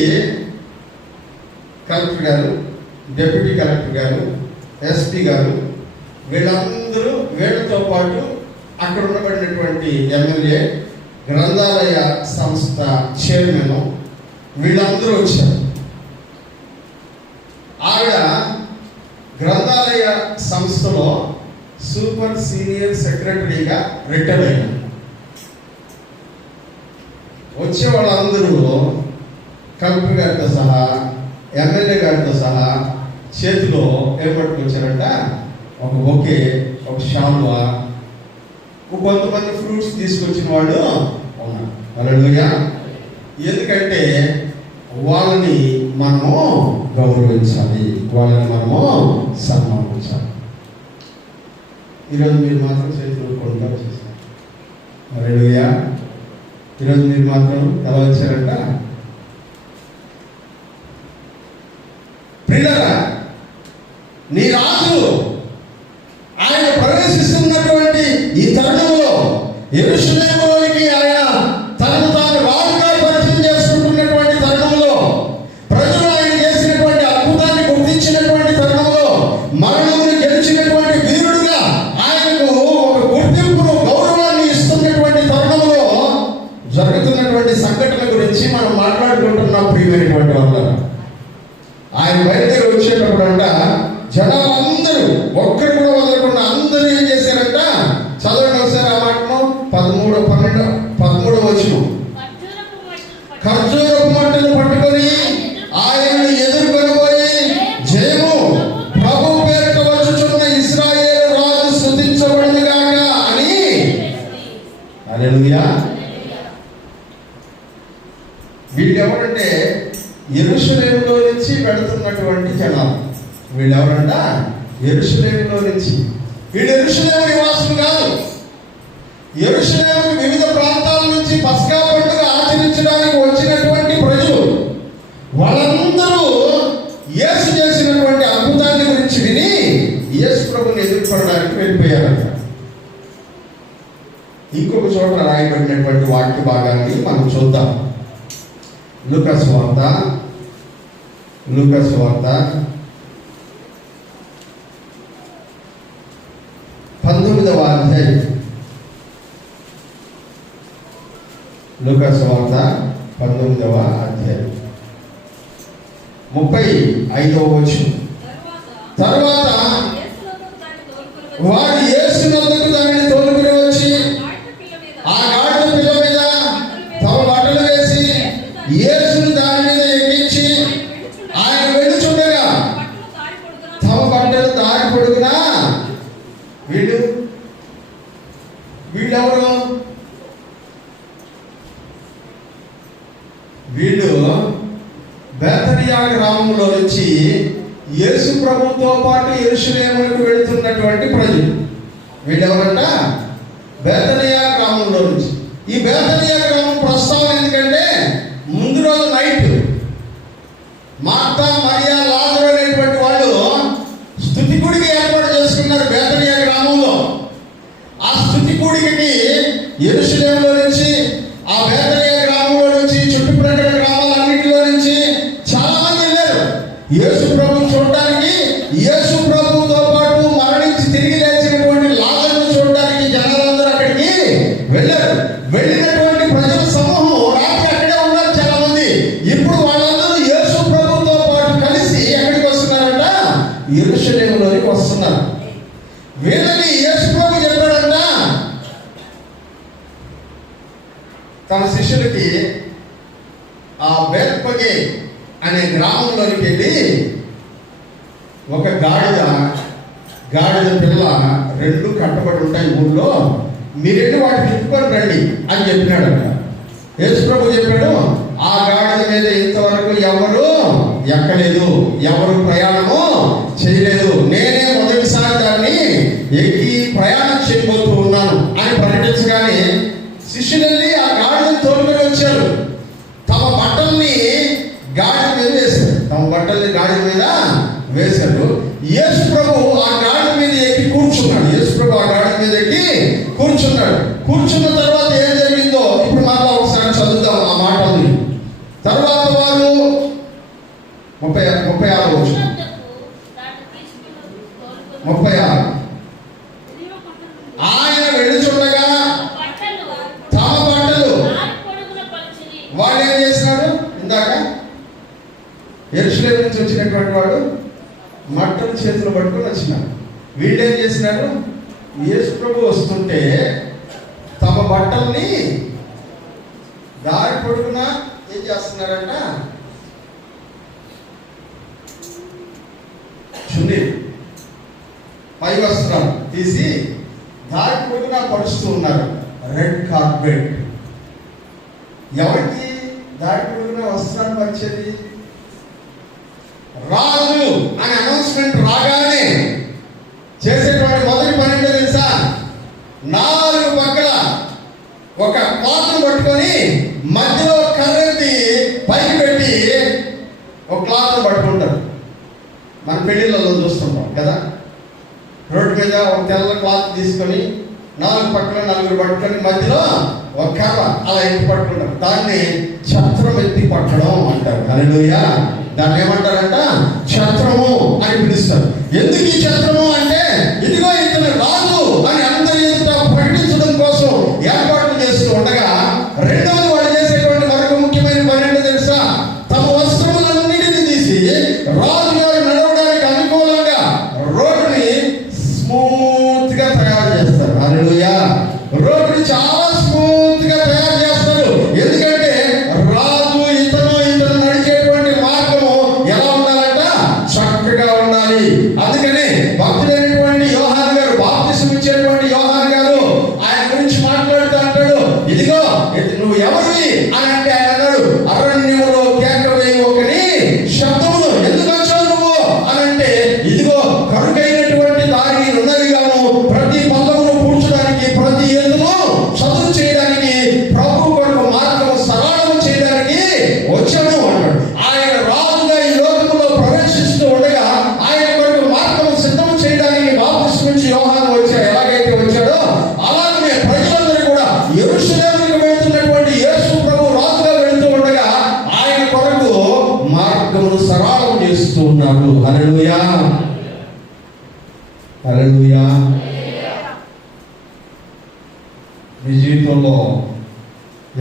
కలెక్టర్ గారు, డిప్యూటీ కలెక్టర్ గారు, ఎస్పీ గారు, వీళ్ళందరూ, వీళ్ళతో పాటు అక్కడ ఉండబడినటువంటి ఎమ్మెల్యే, గ్రంథాలయ సంస్థ చైర్మన్, వీళ్ళందరూ వచ్చారు. ఆవిడ గ్రంథాలయ సంస్థలో సూపర్ సీనియర్ సెక్రటరీగా రిటైర్ అయ్యారు. వచ్చే వాళ్ళందరూ కలెక్టర్ గారితో సహా, ఎమ్మెల్యే గారితో సహా చేతిలో ఏం పట్టుకొచ్చారంట? ఒక బొకే, ఒక శాలువా, కొంతమంది ఫ్రూట్స్ తీసుకొచ్చిన వాళ్ళు ఉన్నారు. హల్లెలూయా. ఎందుకంటే వాళ్ళని మనము గౌరవించాలి, వాళ్ళని మనము సన్మానించాలి. ఈరోజు మీరు మాత్రం చేతులు కొడుగా చేశారు. హల్లెలూయా. ఈరోజు మీరు మాత్రం ఎలా వచ్చారంట? ప్రియులారా, నీ రాజు ఆయన ప్రవేశిస్తున్నటువంటి ఈ తరుణంలో యెరూషలేములోనికి ఆయన తనను తాను రాజుగా పరిచయం చేసుకుంటున్నటువంటి తరుణంలో, ప్రజలు ఆయన చేసినటువంటి అద్భుతాన్ని గుర్తించినటువంటి తరుణంలో, మరణమును గెలిచినటువంటి వీరుడుగా ఆయనకు ఒక గుర్తింపును, గౌరవాన్ని ఇస్తున్నటువంటి తరుణంలో జరుగుతున్నటువంటి సంఘటన గురించి మనం మాట్లాడుకుంటున్నాం. ప్రియమైనటువంటి వాళ్ళ, ఆయన బయలుదేరి వచ్చేటప్పుడు అంట జనాలందరూ ఒక్కరు కూడా వదలకుండా అందరూ ఏం చేశారంట? చదవండి ఒకసారి ఆ మాటను. 13 వచనం. ఖర్జూరపు మట్టలు పట్టుకొని ఆయనను ఎదుర్కొనిపోయి, జయము ప్రభు పేరిట వచ్చుచున్న ఇశ్రాయేలు రాజు స్తుతించబడును గాక అని. హల్లెలూయా. వీళ్ళు ఎవరంటే యెరూషలేములో నుంచి వెళుతున్నటువంటి జనాలు. వీళ్ళు ఎవరంట? యెరూషలేములో నుంచి. వీళ్ళు యెరూషలేము నివాసులు కాదు. యెరూషలేము వివిధ ప్రాంతాల నుంచి పస్కా పండుగ ఆచరించడానికి వచ్చినటువంటి ప్రజలు. వాళ్ళందరూ యేసు చేసినటువంటి అద్భుతాన్ని గురించి విని యేసు ప్రభుని ఎదుర్కొనడానికి వెళ్ళిపోయారంట. ఇంకొక చోట రాయబడినటువంటి వాక్య భాగాన్ని మనం చూద్దాం. లూకా సువార్త 19వ అధ్యాయం. లూకా సువార్త 19వ అధ్యాయం 35వ వచనం. తర్వాత వారు యేసు వద్దకు దానిని తోలుకుని వచ్చి ఆ గాడిద పిల్ల మీద తమ బట్టలు వేసి యేసును దాని మీద ఎక్కించి ఆయన వెళుచుండగా తమ బట్టలు దారి పొడుగునా. వీళ్ళెవరు? వీళ్ళు బేతనియా గ్రామంలో నుంచి యేసు ప్రభుతో పాటు యెరూషలేముకు వెళుతున్నటువంటి ప్రజలు. వీళ్ళెవరంట? బేతనియా గ్రామంలో నుంచి. ఈ బేతనియా గ్రామం ప్రస్తావన ఎందుకంటే, ముందు రోజు నైట్ మార్తా, మరియా, లాజరు అనేటువంటి వాళ్ళు స్తుతి కూడిక ఏర్పాటు చేసుకున్నారు బేతనియా గ్రామంలో. ఆ స్తుతి కూడికకి యెరూషలేములో నుంచి, ఆ బేతనియా గ్రామంలో నుంచి, చుట్టుప్రక్కల గ్రామాలన్నింటిలో నుంచి చాలా మంది వెళ్ళారు యేసు ప్రభువుని చూడడానికి. యేసు ప్రభువుతో పాటు మరణించి తిరిగి లేచినటువంటి లాజరును చూడడానికి జనాలందరూ అక్కడికి వెళ్ళారు. వెళ్ళినటువంటి ప్రజల సమూహం రాత్రి అక్కడే ఉన్నారు చాలా మంది. ఇప్పుడు వాళ్ళందరూ యేసు ప్రభువుతో పాటు కలిసి ఎక్కడికి వస్తున్నారంట? యెరూషలేములోనికి వస్తున్నారు. వీళ్ళని యేసు ప్రభు చెప్పాడంట తన శిష్యులకి, ఆ బేత్పగే అనే గ్రామంలోనికి వెళ్ళి ఒక గాడిద పిల్ల 2 కట్టబడి ఉంటాయి ఊళ్ళో, మీరెళ్ళి వాటిని తిప్పుకొని రండి అని చెప్పినాడు. యేసు ప్రభు చెప్పాడు, ఆ గాడిద మీద ఇంతవరకు ఎవరు ఎక్కలేదు, ఎవరు ప్రయాణము చేయలేదు, నేనే మొదటిసారి దాన్ని ఎక్కి ప్రయాణం చేయబోతూ ఉన్నాను అని ప్రకటించగానే శిష్యులెళ్ళి ఆ గాడిదని తోలుకొని వచ్చారు. తమ బట్టల్ని గాడిద మీద వేశారు. యేసు ప్రభు ఆ గాడిద మీద ఎక్కి కూర్చున్నాడు. కూర్చున్న తర్వాత ఏం జరిగిందో ఇప్పుడు మళ్ళా ఒకసారి చదువుతాం ఆ మాటల్ని. తర్వాత వారు 36 వచనం. 36 ఆయన వెళ్ళుచుండగా తమ బట్టలు వాడు ఏం చేసినాడు? ఇందాక యెరూషలేము నుంచి వచ్చినటువంటి వాడు మట్టలు చేతిలో పట్టుకొని వచ్చినాడు. వీళ్ళేం చేసినారు? యేసు ప్రభు వస్తుంటే తమ బట్టల్ని దారి పొడుగునా ఏం చేస్తున్నారంట, చున్నీ పై వస్త్రాలు తీసి దారి పొడుగునా పరుస్తూ ఉన్నారు. Red carpet. ఎవరికి దారి పొడుగునా వస్త్రాలు పరిచేది? రాజు అని అనౌన్స్మెంట్ రాగానే చేసేటువంటి మొదటి పని ఏంటో తెలుసా? 4 పక్కల ఒక క్లాత్ను పట్టుకొని మధ్యలో కర్రెత్తి పైకి పెట్టి ఒక క్లాత్ పట్టుకుంటారు. మన పెళ్లిళ్ళలో చూస్తుంటాం కదా, రోడ్డు మీద ఒక తెల్ల క్లాత్ తీసుకొని 4 పక్కల 4 పట్టుకొని మధ్యలో ఒక కర్ర అలా ఎత్తి పట్టుకుంటారు. దాన్ని ఛత్రం ఎత్తి పట్టడం అంటారు. హల్లెలూయా. దాన్ని ఏమంటారంట? ఛత్రము అని పిలుస్తారు. ఎందుకు ఈ ఛత్రము అంటే, ఇదిగో ఇతను రాజు అని అందరి ఎదుట ప్రకటించడం కోసం ఏర్పాట్లు చేస్తూ ఉండగా, రెండవది వాళ్ళు చేసేటువంటి మరొక ముఖ్యమైన పని ఏంటో తెలుసా? తమ వస్త్రములన్నిటిని తీసి రాజు గారు నడవడానికి అనుకూలంగా రోడ్డుని స్మూత్ గా తయారు చేస్తారు. హల్లెలూయా. రోడ్డుని చాలా స్మూత్ గా తయారు చేస్తారు. ఎందుకంటే రాజు ఇతను నడిచేటువంటి మార్గము ఎలా ఉండాలంట? చక్కగా ఉండాలి. అందుకని భక్తుడైనటువంటి యోహాను గారు, బాప్తిసం ఇచ్చేటువంటి యోహాను గారు ఆయన గురించి మాట్లాడుతూ అంటాడు, ఇదిగో నువ్వు ఎవరివి అని అంటే ఆయన అన్నాడు, అరణ్యములో కేక వేయి ఒకని శబ్దమును. ఎందుకు వచ్చావు నువ్వు అని అంటే, ఇదిగో కరుకైనటువంటి దారి ఉన్నదిగాను, ప్రతి పల్లమును పూడ్చడానికి, ప్రతి ఎద్దును చదువు చేయడానికి, ప్రభు కొరకు మార్గము సరళము చేయడానికి వచ్చాను అన్నాడు. ఆయన రాజుగా ఈ లోకములో ప్రవేశిస్తూ ఉండగా ఆయన కొరకు మార్గము సిద్ధం చేయడానికి బాప్తిసం నుంచి యోహాను వచ్చాడు. ఎలాగైతే వచ్చాడో అలాగే ప్రజలందరూ కూడా యెరూషలేముకు వెళ్తున్నటువంటి యేసు ప్రభు రాజుగా వెళ్తూ ఉండగా ఆయన కొరకు మార్గమును సరళం చేస్తూ ఉన్నాడు. హల్లెలూయా. హల్లెలూయా. నీ జీవితంలో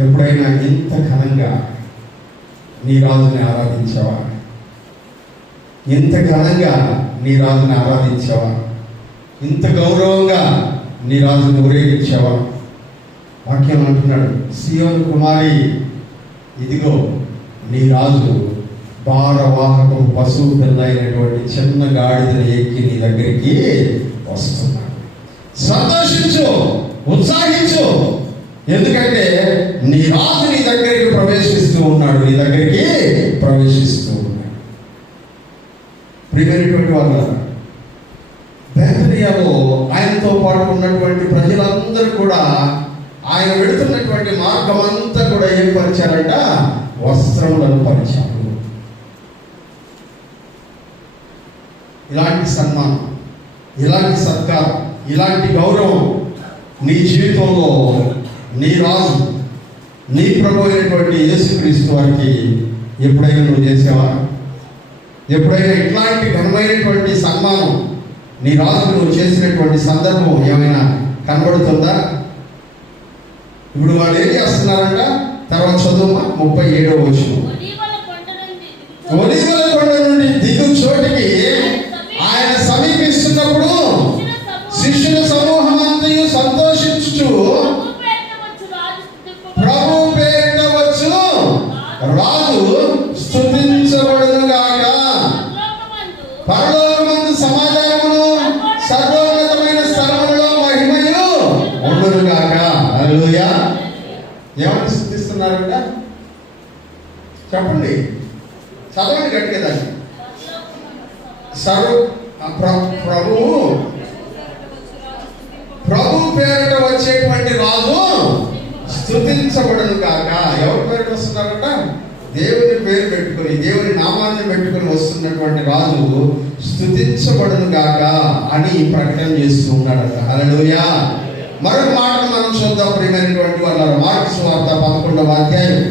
ఎప్పుడైనా ఇంత ఘనంగా నీ రాజుని ఆరాధించావా? ఇంత ఘనంగా నీ రాజుని ఆరాధించావా? ఇంత గౌరవంగా నీ రాజుని ఊరేగించావా? వాక్యం అంటున్నాడు, సియోను కుమారి, ఇదిగో నీ రాజు భారవాహకు పశువు పిల్ల అయినటువంటి చిన్న గాడిదను ఎక్కి నీ దగ్గరికి వస్తున్నాడు. సంతోషించు, ఉత్సాహించు. ఎందుకంటే నీ రాజు నీ దగ్గరికి ప్రవేశిస్తూ ఉన్నాడు. నీ దగ్గరికి ప్రవేశిస్తూ ఉన్నాడు. ప్రియమైనటువంటి వాళ్ళ, బేతనియాలో ఆయనతో పాటు ఉన్నటువంటి ప్రజలందరూ కూడా ఆయన వెళుతున్నటువంటి మార్గం అంతా కూడా ఏం పరిచారంట? వస్త్రములను పరిచారు. ఇలాంటి సన్మానం, ఇలాంటి సత్కారం, ఇలాంటి గౌరవం నీ జీవితంలో నీ రాజు, నీ ప్రభు అయినటువంటి యేసుక్రీస్తు వారికి ఎప్పుడైనా నువ్వు చేసావా? ఎప్పుడైనా ఇట్లాంటి ఘనమైనటువంటి సన్మానం నీ రాజు నువ్వు చేసినటువంటి సందర్భం ఏమైనా కనబడుతుందా? ఇప్పుడు వాళ్ళు ఏం చేస్తున్నారంట? తర్వాత చదువు 37వ వచనం. ఒలీవల కొండ నుండి దిగు చోటికి ఆయన సమీపిస్తున్నప్పుడు శిష్యుల సమూహం అంతయు సంతోషించుచు, ప్రభు పేరిట వచ్చు రాజు స్తుతించబడును గాక, పరలోకమందు సమాధానమును సర్వోన్నతమైన స్థలములో మహిమయు ఉండును గాక. హల్లెలూయా. ఏమని స్తుతిస్తున్నారంట? చెప్పండి, చదవండి గట్టిగా దాన్ని. ప్రభు పేరిట వచ్చేటువంటి రాజు స్తుతించబడును కాక. ఎవరి పేరిట వస్తున్నారంట? దేవుని పేరు పెట్టుకుని, దేవుని నామాన్ని పెట్టుకుని వస్తున్నటువంటి రాజు స్తుతించబడును గాక అని ప్రకటన చేస్తూ ఉన్నాడట. హల్లెలూయా. మరొక మాటను మనం చూద్దాం ప్రియమైనటువంటి వాళ్ళ. మార్కు సువార్త 11వ అధ్యాయం.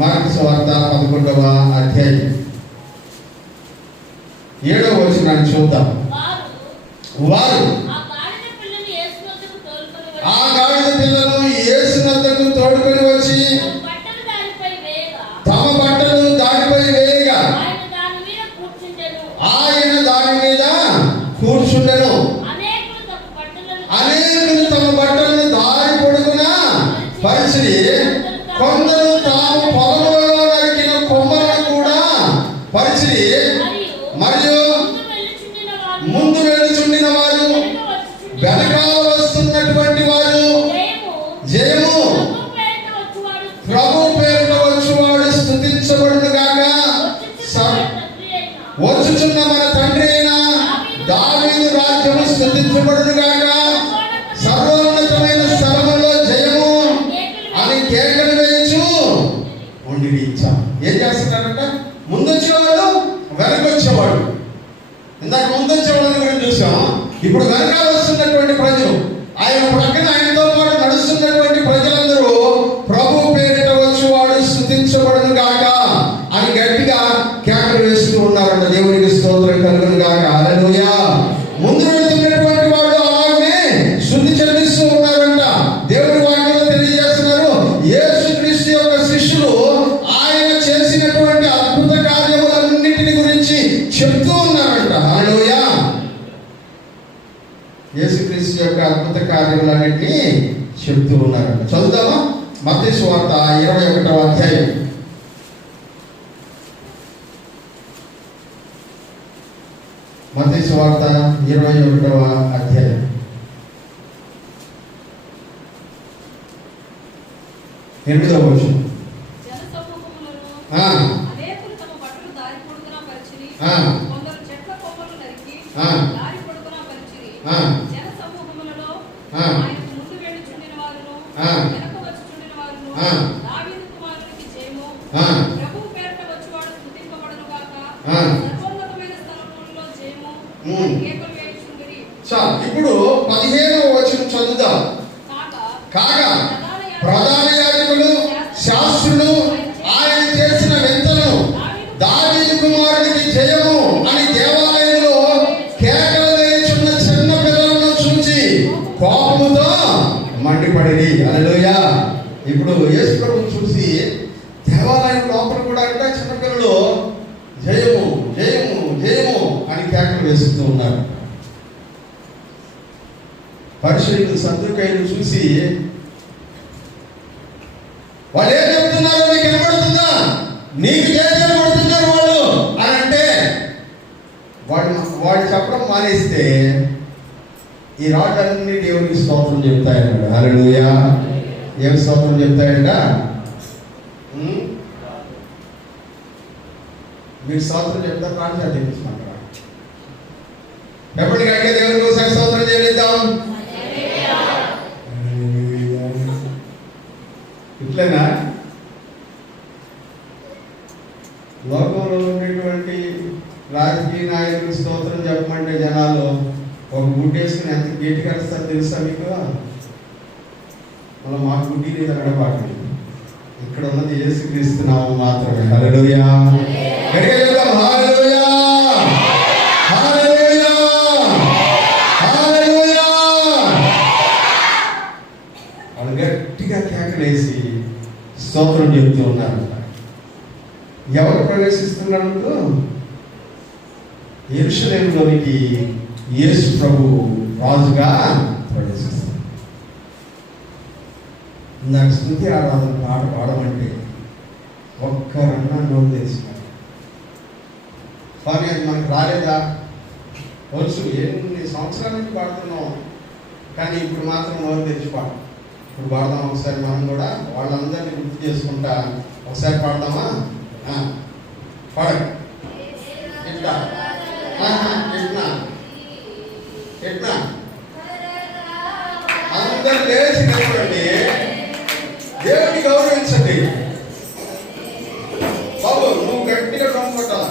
మార్కు సువార్త 11వ అధ్యాయం 7వ వచనాన్ని చూద్దాం. వారు ఆ గాడిద పిల్లను యేసు వద్దకు తోడుకొని వచ్చి తమ బట్టలు దానిపై వేయగా ఆయన దాని మీద కూర్చుండెను. చేసి మరియు ముందు వెళ్ళుచుండిన వారు వెనకాల వస్తున్నటువంటి వారు జయము ప్రభు పేరుట వచ్చువాడు స్తుతించబడును గాక. వచ్చుచున్న మన తండ్రి అయిన దావీదు రాజ్యము స్తుతించబడును గాక. సర్వోన్నతమైన స్థలములో జయము అని కేకలు వేయచ్చు ఉండి. ఏం చేస్తున్నారంట? ముందొచ్చేవాడు వెనకొచ్చేవాడు. ఇందాక ముందొచ్చేవాళ్ళని కూడా చూసాం. ఇప్పుడు వెనకాల వస్తున్నటువంటి ప్రజలు, ఆయన ప్రక్కన ఆయనతో పాటు నడుస్తున్నటువంటి ప్రజలందరూ ప్రభు పేరిట వచ్చువాడు స్తుతించబడును గాక అని గట్టిగా కేకలు వేస్తూ ఉన్నారంట. దేవునికి స్తోత్రం కలుగును గాక. హల్లెలూయా. ముందు వెళ్తున్నటువంటి వాడు అలాగే స్తుతి చెల్లిస్తూ ఉన్నారంట. దేవుడి వాక్యంలో తెలియజేస్తున్నారు, యేసుక్రీస్తు యొక్క శిష్యులు ఆయన చేసినటువంటి అద్భుత కార్యములన్నిటిని గురించి చెప్తూ ఉన్నారంట. హల్లెలూయా. యేసుక్రీస్తు యొక్క అద్భుత కార్యములన్నిటినీ చెప్తూ ఉన్నారంట. చదువుదామా? మత్తయి సువార్త 21వ అధ్యాయం. మత్తయి సువార్త 21వ అధ్యాయం 8వ వచనం. ఇప్పుడు 15వ వచనం చదువుదాం. కాగా ప్రధాన యాజకులు శాస్త్రులు ఆయన చేసిన వింతలను, దావీదు కుమారునికి జయము అని దేవాలయంలో కేకలు వేయుచున్న చిన్న పిల్లలను చూచి కోపముతో మండిపడిరి. హల్లెలూయా. ఇప్పుడు యేసు ప్రభువును చూసి దేవాలయం లోపల కూడా అంటే చిన్నపిల్లలు జయము జయము జయము అని కేకలు వేస్తూ ఉన్నారు. పరిశీలకులు సద్దుకైలు చూసి వాళ్ళు ఏం చెప్తున్నారో నీకు వినబడుతుందా? నీకు జయజయం పడుతున్నారు వాళ్ళు అని అంటే వాడు చెప్పడం మానేస్తే ఈ రాళ్ళన్నీ దేవునికి స్తోత్రం చెప్తాయన్నాడు. హల్లెలూయా. ఏం స్తోత్రం చెప్తాయంట? మీరు స్తోత్రం చెప్తారు, ప్రార్థన చేయించుకుంటారా? ఎప్పటికైతే దేవునికి ఒకసారి స్తోత్రం చేద్దాం. ఇట్లనా లోకంలో ఉండేటువంటి రాజకీయ నాయకులు స్తోత్రం చెప్పమంటే జనాలు ఒక గుడ్డి వేసుకుని ఎంత గట్టిగా అరుస్తారు తెలుసా మీకు? మళ్ళీ మాకు గుడ్డి లేదు అడపాటు. ఇక్కడ ఉన్నది యేసుక్రీస్తు నామం మాత్రమే. హల్లెలూయా. గట్టిగా చెప్దాం. హల్లెలూయా. హల్లెలూయా. హల్లెలూయా. వాళ్ళు గట్టిగా కేకలేసి స్తోత్రం చెప్తూ ఉన్నారంట. ఎవరు ప్రవేశిస్తున్నాడు? యెరూషలేములోనికి యేసు ప్రభు రాజుగా ప్రవేశిస్తాడు. నాకు స్తుతి ఆరాధన పాట పాడమంటే ఒక్కరన్నా నోరు తెలిసినాడు. కానీ అది మనకు రాలేదా? వచ్చు, ఎన్ని సంవత్సరాల నుంచి పాడుతున్నాం, కానీ ఇప్పుడు మాత్రం నోరు తెచ్చి పాడు. ఇప్పుడు పాడదాం ఒకసారి. మనం కూడా వాళ్ళందరినీ గుర్తు చేసుకుంటా ఒకసారి పాడదామా? పాడండి. ఎట్లా ఎట్లా ఎట్లా అందరు లేచి నిలబడండి. దేవుని గౌరవించండి. బాబు నువ్వు గట్టిగా డ్రమ్ కొట్టాలా?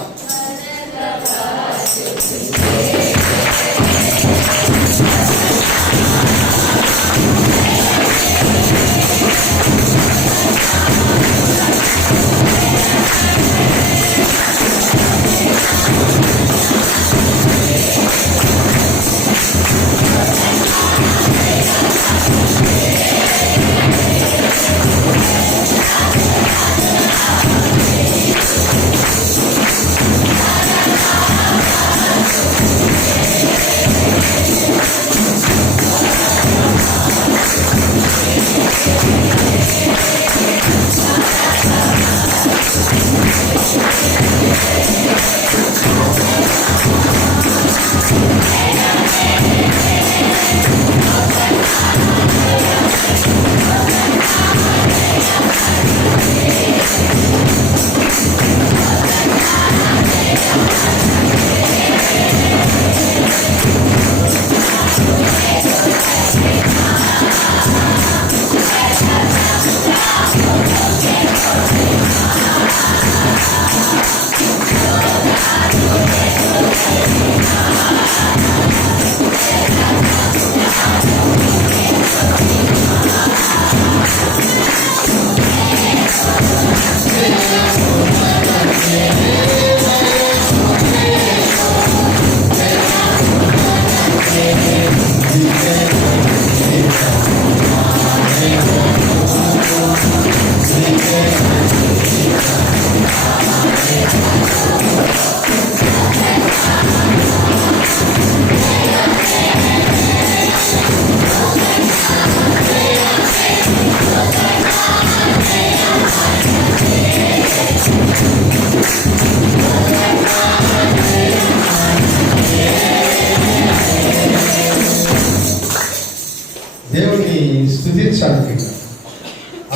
చూపిస్తాడు.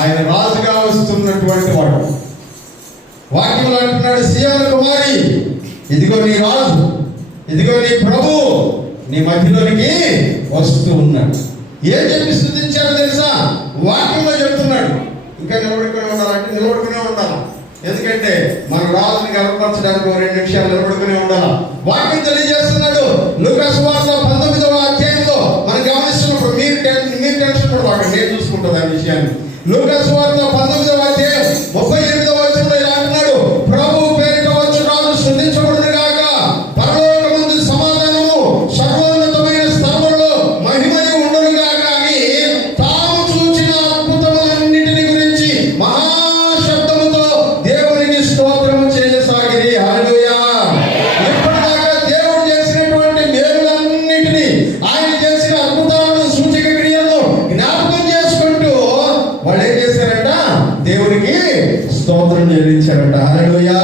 ఆయన రాజుగా వస్తున్నటువంటి వాడు. వాక్యంలో అంటున్నాడు, సీయోను కుమారి, ఇదిగో నీ రాజు, ఇదిగో నీ ప్రభు నీ మధ్యలోనికి వస్తూ ఉన్నాడు. ఏం చెప్పి స్తుతించాడో తెలుసా? వాక్యంలో చెప్తున్నాడు. ఇంకా నిలబడుకునే ఉండాలంటే నిలబడుకునే ఉండాలి. ఎందుకంటే మన రాజుని గర్వపరచడానికి 2 నిమిషాలు నిలబడుకునే ఉండాలి. వాక్యం తెలియజేస్తున్నాడు. లూకా సువార్త 19వ అధ్యాయంలో మనం గమనిస్తున్నప్పుడు మీరు టెన్షన్ పడవాడు, నేను చూసుకుంటాను ఆ విషయాన్ని. లూకా సువార్త 19వ అధ్యాయం 38వ వచనంలో ఇలా అంటున్నాడు, ప్రభు పేరిట వచ్చు రాజు స్తుతించబడును గాక, పరలోకమందు సమాధానము, సర్వోన్నతమైన స్థలములలో మహిమయు ఉండును గాక అని తాము చూచిన అద్భుతములన్నిటిని గురించి మహాశబ్దముతో దేవునికి స్తోత్రము చేయసాగిరి. హల్లెలూయా. ఇప్పటిదాకా దేవుడు చేసినటువంటి మేలులన్నిటినీ, ఆయన చేసిన అద్భుతాలను, సూచక క్రియలను జ్ఞాపకం చేసుకుంటూ వాళ్ళు ఏం చేశారంట? దేవునికి స్తోత్రం చెల్లించారంట. హల్లెలూయా.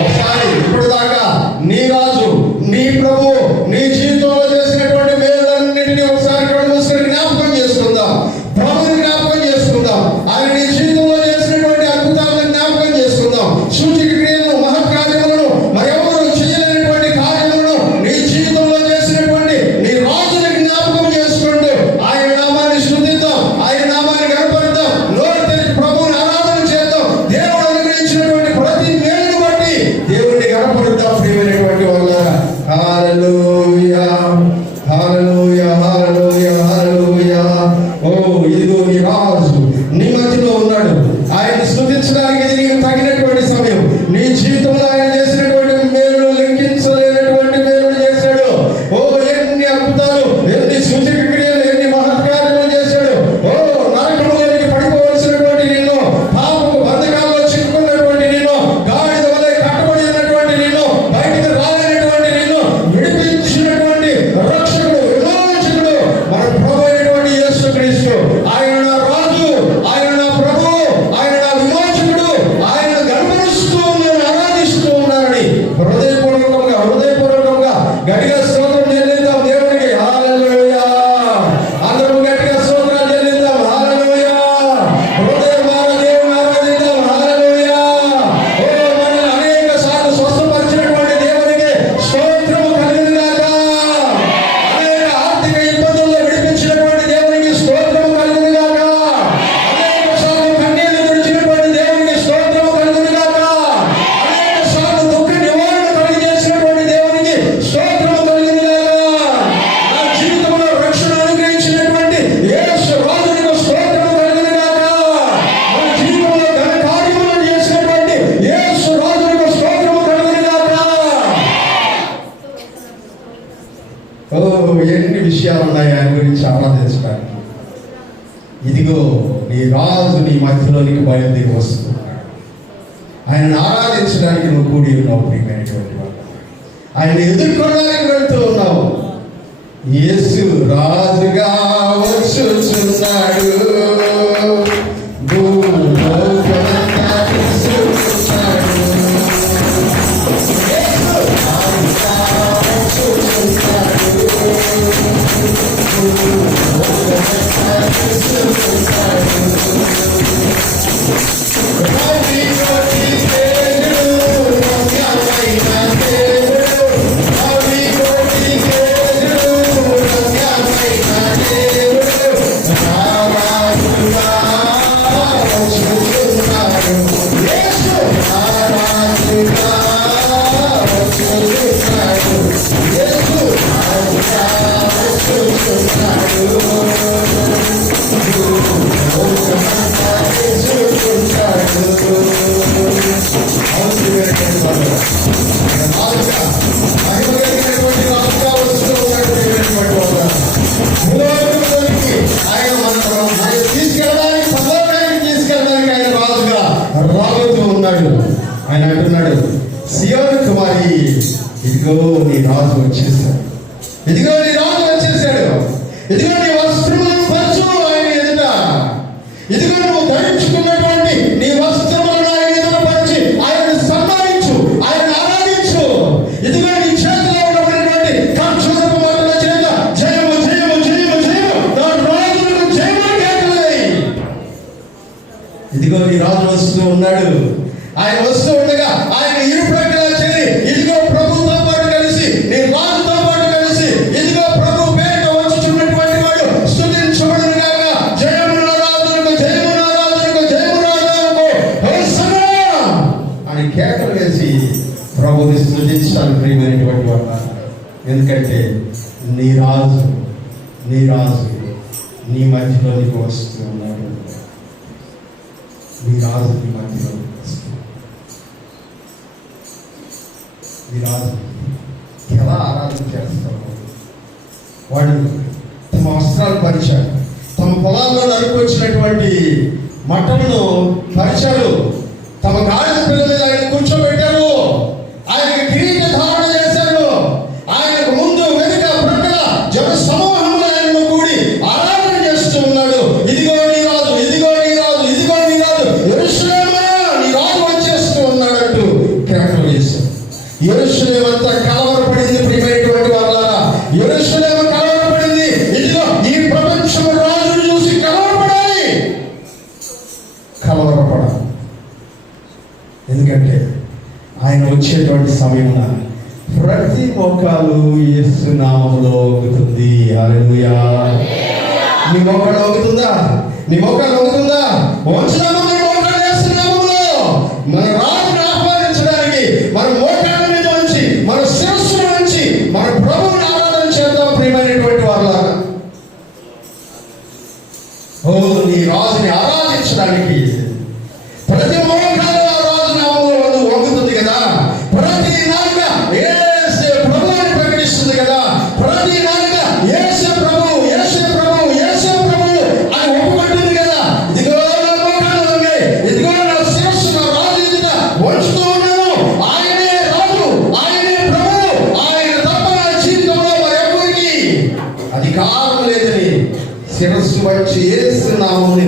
ఒకసారి ఇప్పుడు దాకా నీ రాజు, నీ ప్రభు నీ జీవితంలో చేసినటువంటి మేలులన్నిటినీ ఒకసారి కళ్ళు మూసుకొని జ్ఞాపకం చేసుకుందాం. ప్రభుని జ్ఞాపకం చేసుకుందాం. ఆయన నీ జీవితంలో చేసినటువంటి అద్భుతాలను జ్ఞాపకం చేసుకుందాం. సూచక క్రియలను, మహత్కార్యములను, మరెవరు చేయలేనటువంటి కార్యములను నీ జీవితంలో చేసినటువంటి నీ రాజుని జ్ఞాపకం చేసుకుంటూ ఆయన నామాన్ని స్తుతిద్దాం, ఆయన నామాన్ని గణపడతాం, నోరు తెరిచి ప్రభువుని ఆరాధన చేద్దాం. దేవుడు అనుగ్రహించినటువంటి ప్రతి మేలును బట్టి దేవుడిని గణపడతాం. ప్రియమైనటువంటి వాళ్ళారా, హల్లెలూయా, హల్లెలూయా, హల్లెలూయా, హల్లెలూయా. ఓ ఇదిగో నీ రాజు నీ మధ్యలో ఉన్నాడు. ఆయన స్తుతించడానికి ఇది నీకు తగినటువంటి సమయం. నీ జీవితంలో ఆయన చేసినటువంటి మేలు లెక్కించలేనటువంటి మేలు చేశాడు. ఓ ఎన్ని అద్భుతాలు, ఎన్ని సూచక క్రియలు, ఎన్ని మహత్కార్యాలు చేశాడు. ఓ నరకంలోనికి పడిపోవలసినటువంటి నిన్ను, పాపపు బంధకాల్లో చిక్కుకున్నటువంటి నిన్ను, గాడిద వలె కట్టబడి ఉన్నటువంటి నిన్ను, బయటికి రాలేనటువంటి నిన్ను విడిపించినటువంటి రక్షకుడు, విమోచకుడు మన ప్రభు అయినటువంటి యేసుక్రీస్తు. ఆయన నా రాజు, ఆయన నా ప్రభు, ఆయన నా విమోచకుడు. ఆయన గర్వనిస్తూ ఉన్నాను, ఆరాధిస్తూ ఉన్నానని హృదయపూర్వకంగా గట్టిగా స్తోత్రం చెల్లిద్దాం దేవునికి. హల్లెలూయా. అందరూ గట్టిగా స్తోత్రాలు చెల్లిద్దాం. హల్లెలూయా. హృదయమార దేవుని ఆరాధిద్దాం. హల్లెలూయా. ఓ మనల్ని అనేక సార్లు స్వస్థపరిచినటువంటి దేవునికి స్తోత్రము కలుగును గాక. అనేక ఆర్థిక ఇబ్బందుల్లో విడిపించినటువంటి దేవునికి స్తోత్రము కలుగును గాక. అనేక సార్లు కన్నీళ్లు తుడిచినటువంటి దేవునికి స్తోత్రము కలుగును గాక. అనేక సార్లు దుఃఖ నివారణ కలిగజేసినటువంటి దేవునికి స్తోత్రము కలుగును గాక. నా జీవితంలో రక్షణ అనుగ్రహించినటువంటి యేసు రాజునికి స్తోత్రము కలుగును గాక. మన జీవితంలో ఘన కార్యములను చేసినటువంటి యేసు రాజునికి స్తోత్రము కలుగును గాక. ఓ ఎన్ని విషయాలు ఉన్నాయి ఆయన గురించి ఆరాధించడానికి. ఇదిగో నీ రాజు నీ మధ్యలోనికి బయలుదేరి వస్తున్నాడు. ఆయనను ఆరాధించడానికి నువ్వు కూడి ఉన్నావు. ప్రియమైనటువంటి వాడు, ఆయన ఎదుర్కోవడానికి వెళ్తూ ఉన్నావు. యేసు రాజుగా వచ్చుచున్నాడు. భూలోకమంతా విస్తుతున్నాడు. యేసు రాజుగా వచ్చుచున్నాడు. భూలోకమంతా విస్తుతున్నాడు. కోటి కోటి దేవుడు, రమ్యమైన దేవుడు, కోటి కోటి దేవుడు, రమ్యమైన దేవుడు, రారాజుగా వచ్చుచున్నాడు. యేసు రారాజుగా వచ్చుచున్నాడు. యేసు రాజుగా వచ్చుచున్నాడు. భూలోకమంతా విస్తుతున్నాడు. అవును ప్రియమైనటువంటి వాళ్ళారా, రాజుగా, మహిమగలిగినటువంటి రాజుగా వస్తూ ఉన్నాడు. ప్రియమైనటువంటి వాళ్ళారా, భూలోకంలోనికి ఆయన మనల్ని తీసుకెళ్ళడానికి, పరలోకానికి తీసుకెళ్ళడానికి ఆయన రాజుగా రాబోతూ ఉన్నాడు. ఆయన అంటున్నాడు, సీయోను కుమారి, ఇదిగో నీ రాజు వచ్చేసాడు. ఇదిగో నీ రాజు వచ్చేసాడు. ఇదిగో నీ వస్త్రములను పరచు ఆయన ఎదుట. ఇదిగో నువ్వు ధరించుకున్నటువంటి నీ వస్త్రములను ఆయన ఎదుట పరిచి ఆయనను సన్మానించు, ఆయన ఆరాధించు. ఇదిగో నీ చేతిలో ఉన్నటువంటి కంచుదపు మాటల చేత జయము జయము జయము జయము నా రాజులకు జయము కేకలై. స్తుతించాలి ప్రియమైనటువంటి వాళ్ళ. ఎందుకంటే నీ రాజు నీ మధ్యలోనికి వస్తూ ఉన్నాడు. నీ రాజు నీ మధ్యలోనికి వస్తున్నాడు. నీ రాజు ఎలా ఆరాధన చేస్తాడు? వాడు తమ వస్త్రాలు పరిచారు, తమ పొలాల్లో నరుకొచ్చినటువంటి మట్టలను పరిచారు, తమ గాడిద పిల్లల మీద ఆయన కూర్చోబెట్టారు, ఆయనకి కిరీట ధారణ చేశారు, ఆయనకు ముందు వెనుక ప్రక్కల జన సమూహంలో ఆయనను కూడి ఆరాధన చేస్తూ ఉన్నాడు. ఇదిగో నీ రాజు, ఇదిగో నీ రాజు, ఇదిగో నీ రాజు, యెరూషలేమా నీ రాజు వచ్చేస్తూ ఉన్నాడంటూ కేకలు చేశారు. యెరూషలేము అంతా కలవరపడింది ప్రియమైనటువంటి వాళ్ళారా. యెరూషలేము కలవరపడింది. ఇదిగో ఈ ప్రపంచం రాజును చూసి కలవరపడాలి. ఎందుకంటే ఆయన వచ్చేటువంటి సమయంలో ప్రతి మోకాలు యేసు నామములో వంగుతుంది. హల్లెలూయా. నీ మోకాలు వంగుతుందా? నీ మోకాలు వంగుతుందా? వంచుదామా నీ మోకాలు యేసు నామములో? మన రాజును ఆహ్వానించడానికి మన మోకాళ్ళ మీద ఉంచి, మన శిరస్సును ఉంచి మన ప్రభువుని ఆరాధన చేద్దాం ప్రియమైనటువంటి వాళ్ళారా. ఓ నీ రాజుని ఆరాధించడానికి ప్రతి మోకాలు ఆ రాజు నామములో వంగుతుంది కదా. ప్రతి నాలుక యేసు ప్రభువుని ప్రకటిస్తుంది కదా. ప్రతి నాలుక యేసు ప్రభువు, యేసు ప్రభువు, యేసు ప్రభువు అని ఒప్పుకుంటుంది కదా. ఇదిగో నా మోకాలు వంగాయి, ఇదిగో నా శిరస్సు నా రాజు ఎదుట వంచుతూ ఉన్నాను. ఆయనే రాజు, ఆయనే ప్రభువు, ఆయన తప్ప నా జీవితంలో మరెవరికి అధికారం లేదని శిరస్సు వచ్చి యేసు నామముని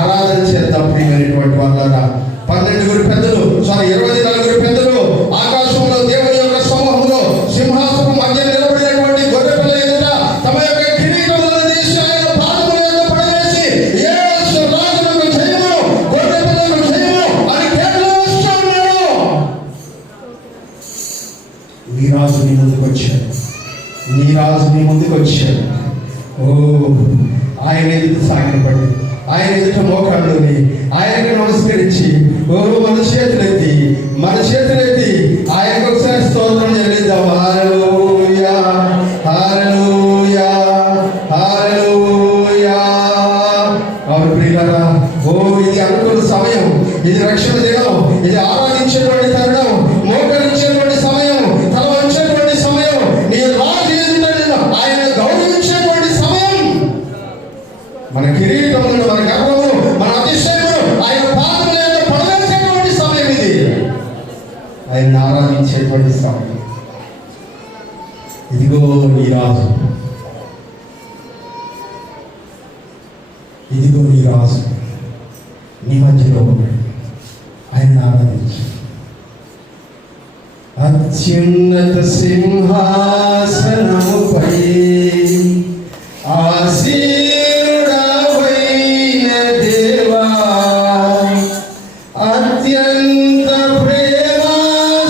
ఆరాధన చేద్దాం ప్రియమైనటువంటి వాళ్ళారా. 12 పెద్దలు 24 పెద్దలు ఆకాశంలో దేవుని యొక్క సమూహంలో సింహాసనం మధ్య నిలబడినటువంటి గొర్రె పిల్ల ఎదుట తమ యొక్క కిరీటములను తీసి ఆయన పాదముల మీద పడవేసి యేసు రాజులకు జయము, గొర్రె పిల్లకు జయము అని కేకలు వేస్తూ ఉన్నారు. నీ రాజు నీ ముందుకు వచ్చాడు. నీ రాజు నీ ముందుకు వచ్చాడు. ఓ ఆయన ఎదుట సాగినపడి, ఆయన ఎదుట మోకాళ్ళుని ఆయనకు నమస్కరించి, ఓ మన చేతులెత్తి ఆయనకు ఒకసారి స్తోత్రం చెల్లిద్దాం. హల్లెలూయా, హల్లెలూయా, హల్లెలూయా. అవును ప్రియులారా, ఓ ఇది అనుకున్న సమయం, ఇది రక్షణ దినం, ఇది ఆరాధించేటువంటి తరుణం, మోకరించేటువంటి సమయం, తల వంచేటువంటి సమయం, నీ రాజు ఎదుట ఆయన గౌరవించేటువంటి సమయం. మన కిరీటములను, మన గర్వమును, మన అతిశయమును ఆయన పాదముల మీద పడవేసేటువంటి సమయం ఇది. ఆయన ఆరాధించేటువంటి సమయం. ఇదిగో నీ రాజు, ఇదిగో నీ రాజు నీ మధ్యలో ఉన్నాడు. ఆయన ఆరాధించు. అత్యున్నత సింహాసనముపై ఆసీనుడవైన దేవా, అత్యంత ప్రేమ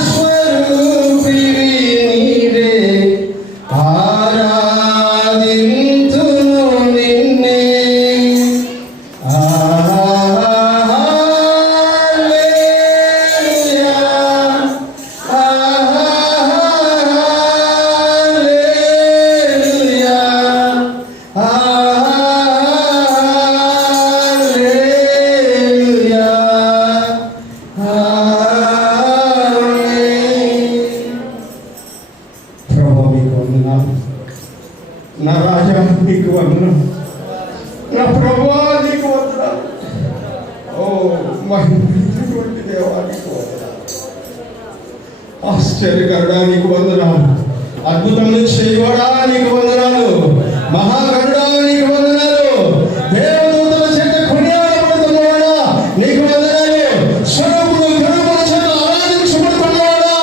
స్వరూపివి నీవే, ఆరాధింతును నిన్నే. హల్లెలూయా, హల్లెలూయా, హల్లెలూయా, ఆమేన్. ప్రభువా మీకు వందనాలు. నా రాజా నీకు వందనాలు. నా ప్రభువా నీకు వందనాలు. ఓ మహిమైనటువంటి దేవా నీకు వందనాలు. ఆశ్చర్యకరుడా నీకు వందనాలు. అద్భుతములు చేయవాడా నీకు వందనాలు. మహాగణుడా నీకు వందనాలు. దేవదూతల చేత కొనియాడబడుతున్నవాడా నీకు వందనాలు. స్వరూపుడు గరుడుల చేత ఆరాధించబడుతున్నవాడా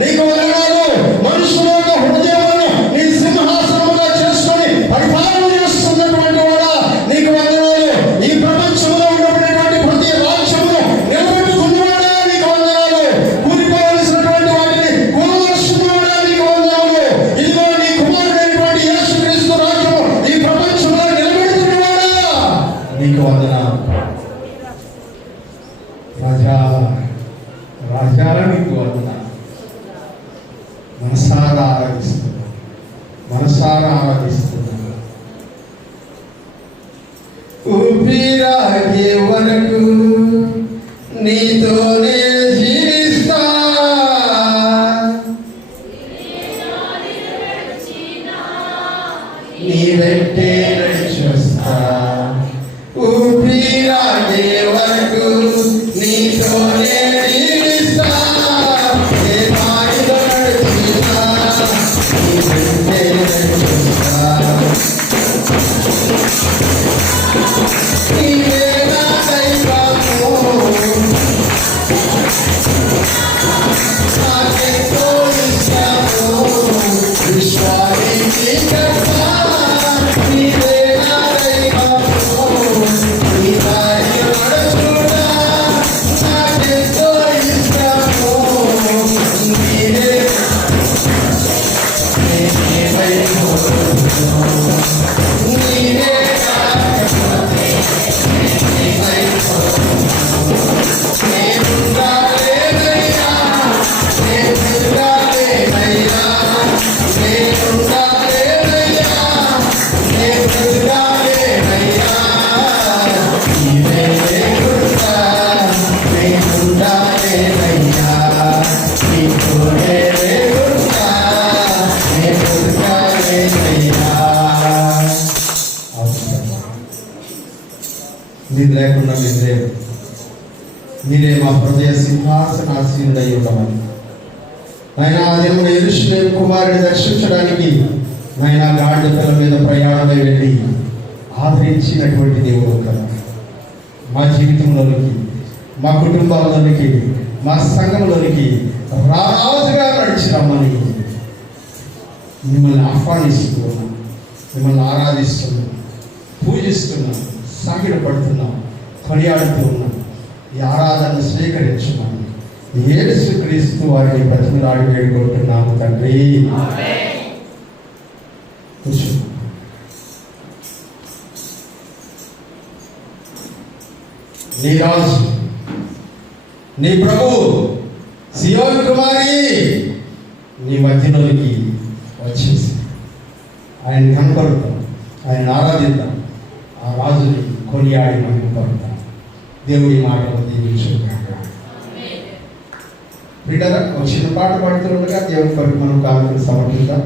నీకు వందనాలు. మనుషుల యొక్క హృదయములను నీ సింహాసనముగా చేసుకొని పరిపాలన చేస్తున్నటువంటి వాడా నీకు వందనాలు. ఈ ప్రపంచంలో ఉండబడినటువంటి ప్రతి రాజ్యమును నిలబెట్టుకున్నవాడా నీకు వందనాలు. కూలిపోవలసినటువంటి వాటిని కూలవలసినవాడా నీకు వందనాలు. ఇదిగో నీ కుమారుడైనటువంటి యేసుక్రీస్తు రాజ్యము ఈ ప్రపంచంలో నిలబెట్టుకున్నవాడా మనసారా ఆరాధిస్తున్నాం, మనసారా ఆరాధిస్తున్నాం. ఊపిరాగే వరకు నీతోనే జీవిస్తా, నీ వెంటే నడిచొస్తా. ఊపిరాగే వరకు నీతోనే జీవిస్తా, ఏ దారిలో నడిచినా నీ వెంటే నడిచొస్తా. నీవే నా దైవము, నాకెంతో ఇష్టము, విశ్వానికి కర్త. నీవే నా దైవము, నీ దారిలో నడుచుట నాకెంతో ఇష్టము. నీవే నీవే మీరు లేకుండా మీరే మా హృదయ సింహాసనాసీనుడై ఉండమని ఆయన దేవుడు యెరూషలేము కుమారుని దర్శించడానికి ఆయన గాడిద పిల్ల మీద ప్రయాణమై వెళ్ళి ఆదరించినటువంటి దేవుడు కదా. మా జీవితంలోనికి, మా కుటుంబాల్లోనికి, మా సంఘంలోనికి రాజుగా నడిచిరమ్మని మిమ్మల్ని ఆహ్వానిస్తూ ఉన్నాం, మిమ్మల్ని ఆరాధిస్తున్నాం, పూజిస్తున్నాం, సాగిలపడుతున్నాం, కొనియాడుతూ ఉన్నాం. ఈ ఆరాధన స్వీకరించమని యేసుక్రీస్తు వారిని బ్రతిమలాడి వేడుకుంటున్నాము తండ్రి. నీ రాజు, నీ ప్రభు, సియోను కుమారి నీ మధ్యలోనికి వచ్చేసి ఆయన కనపడతాం, ఆయన ఆరాధిద్దాం, ఆ రాజుని కొనియాడి మహిమపడతాం. దేవుడి మాటలు దీవించుగాక. బిడ్డరా, ఒక చిన్న పాట పాడుతూ ఉండగా దేవుని కొరకు మనం కానుకలు సమర్పిద్దాం.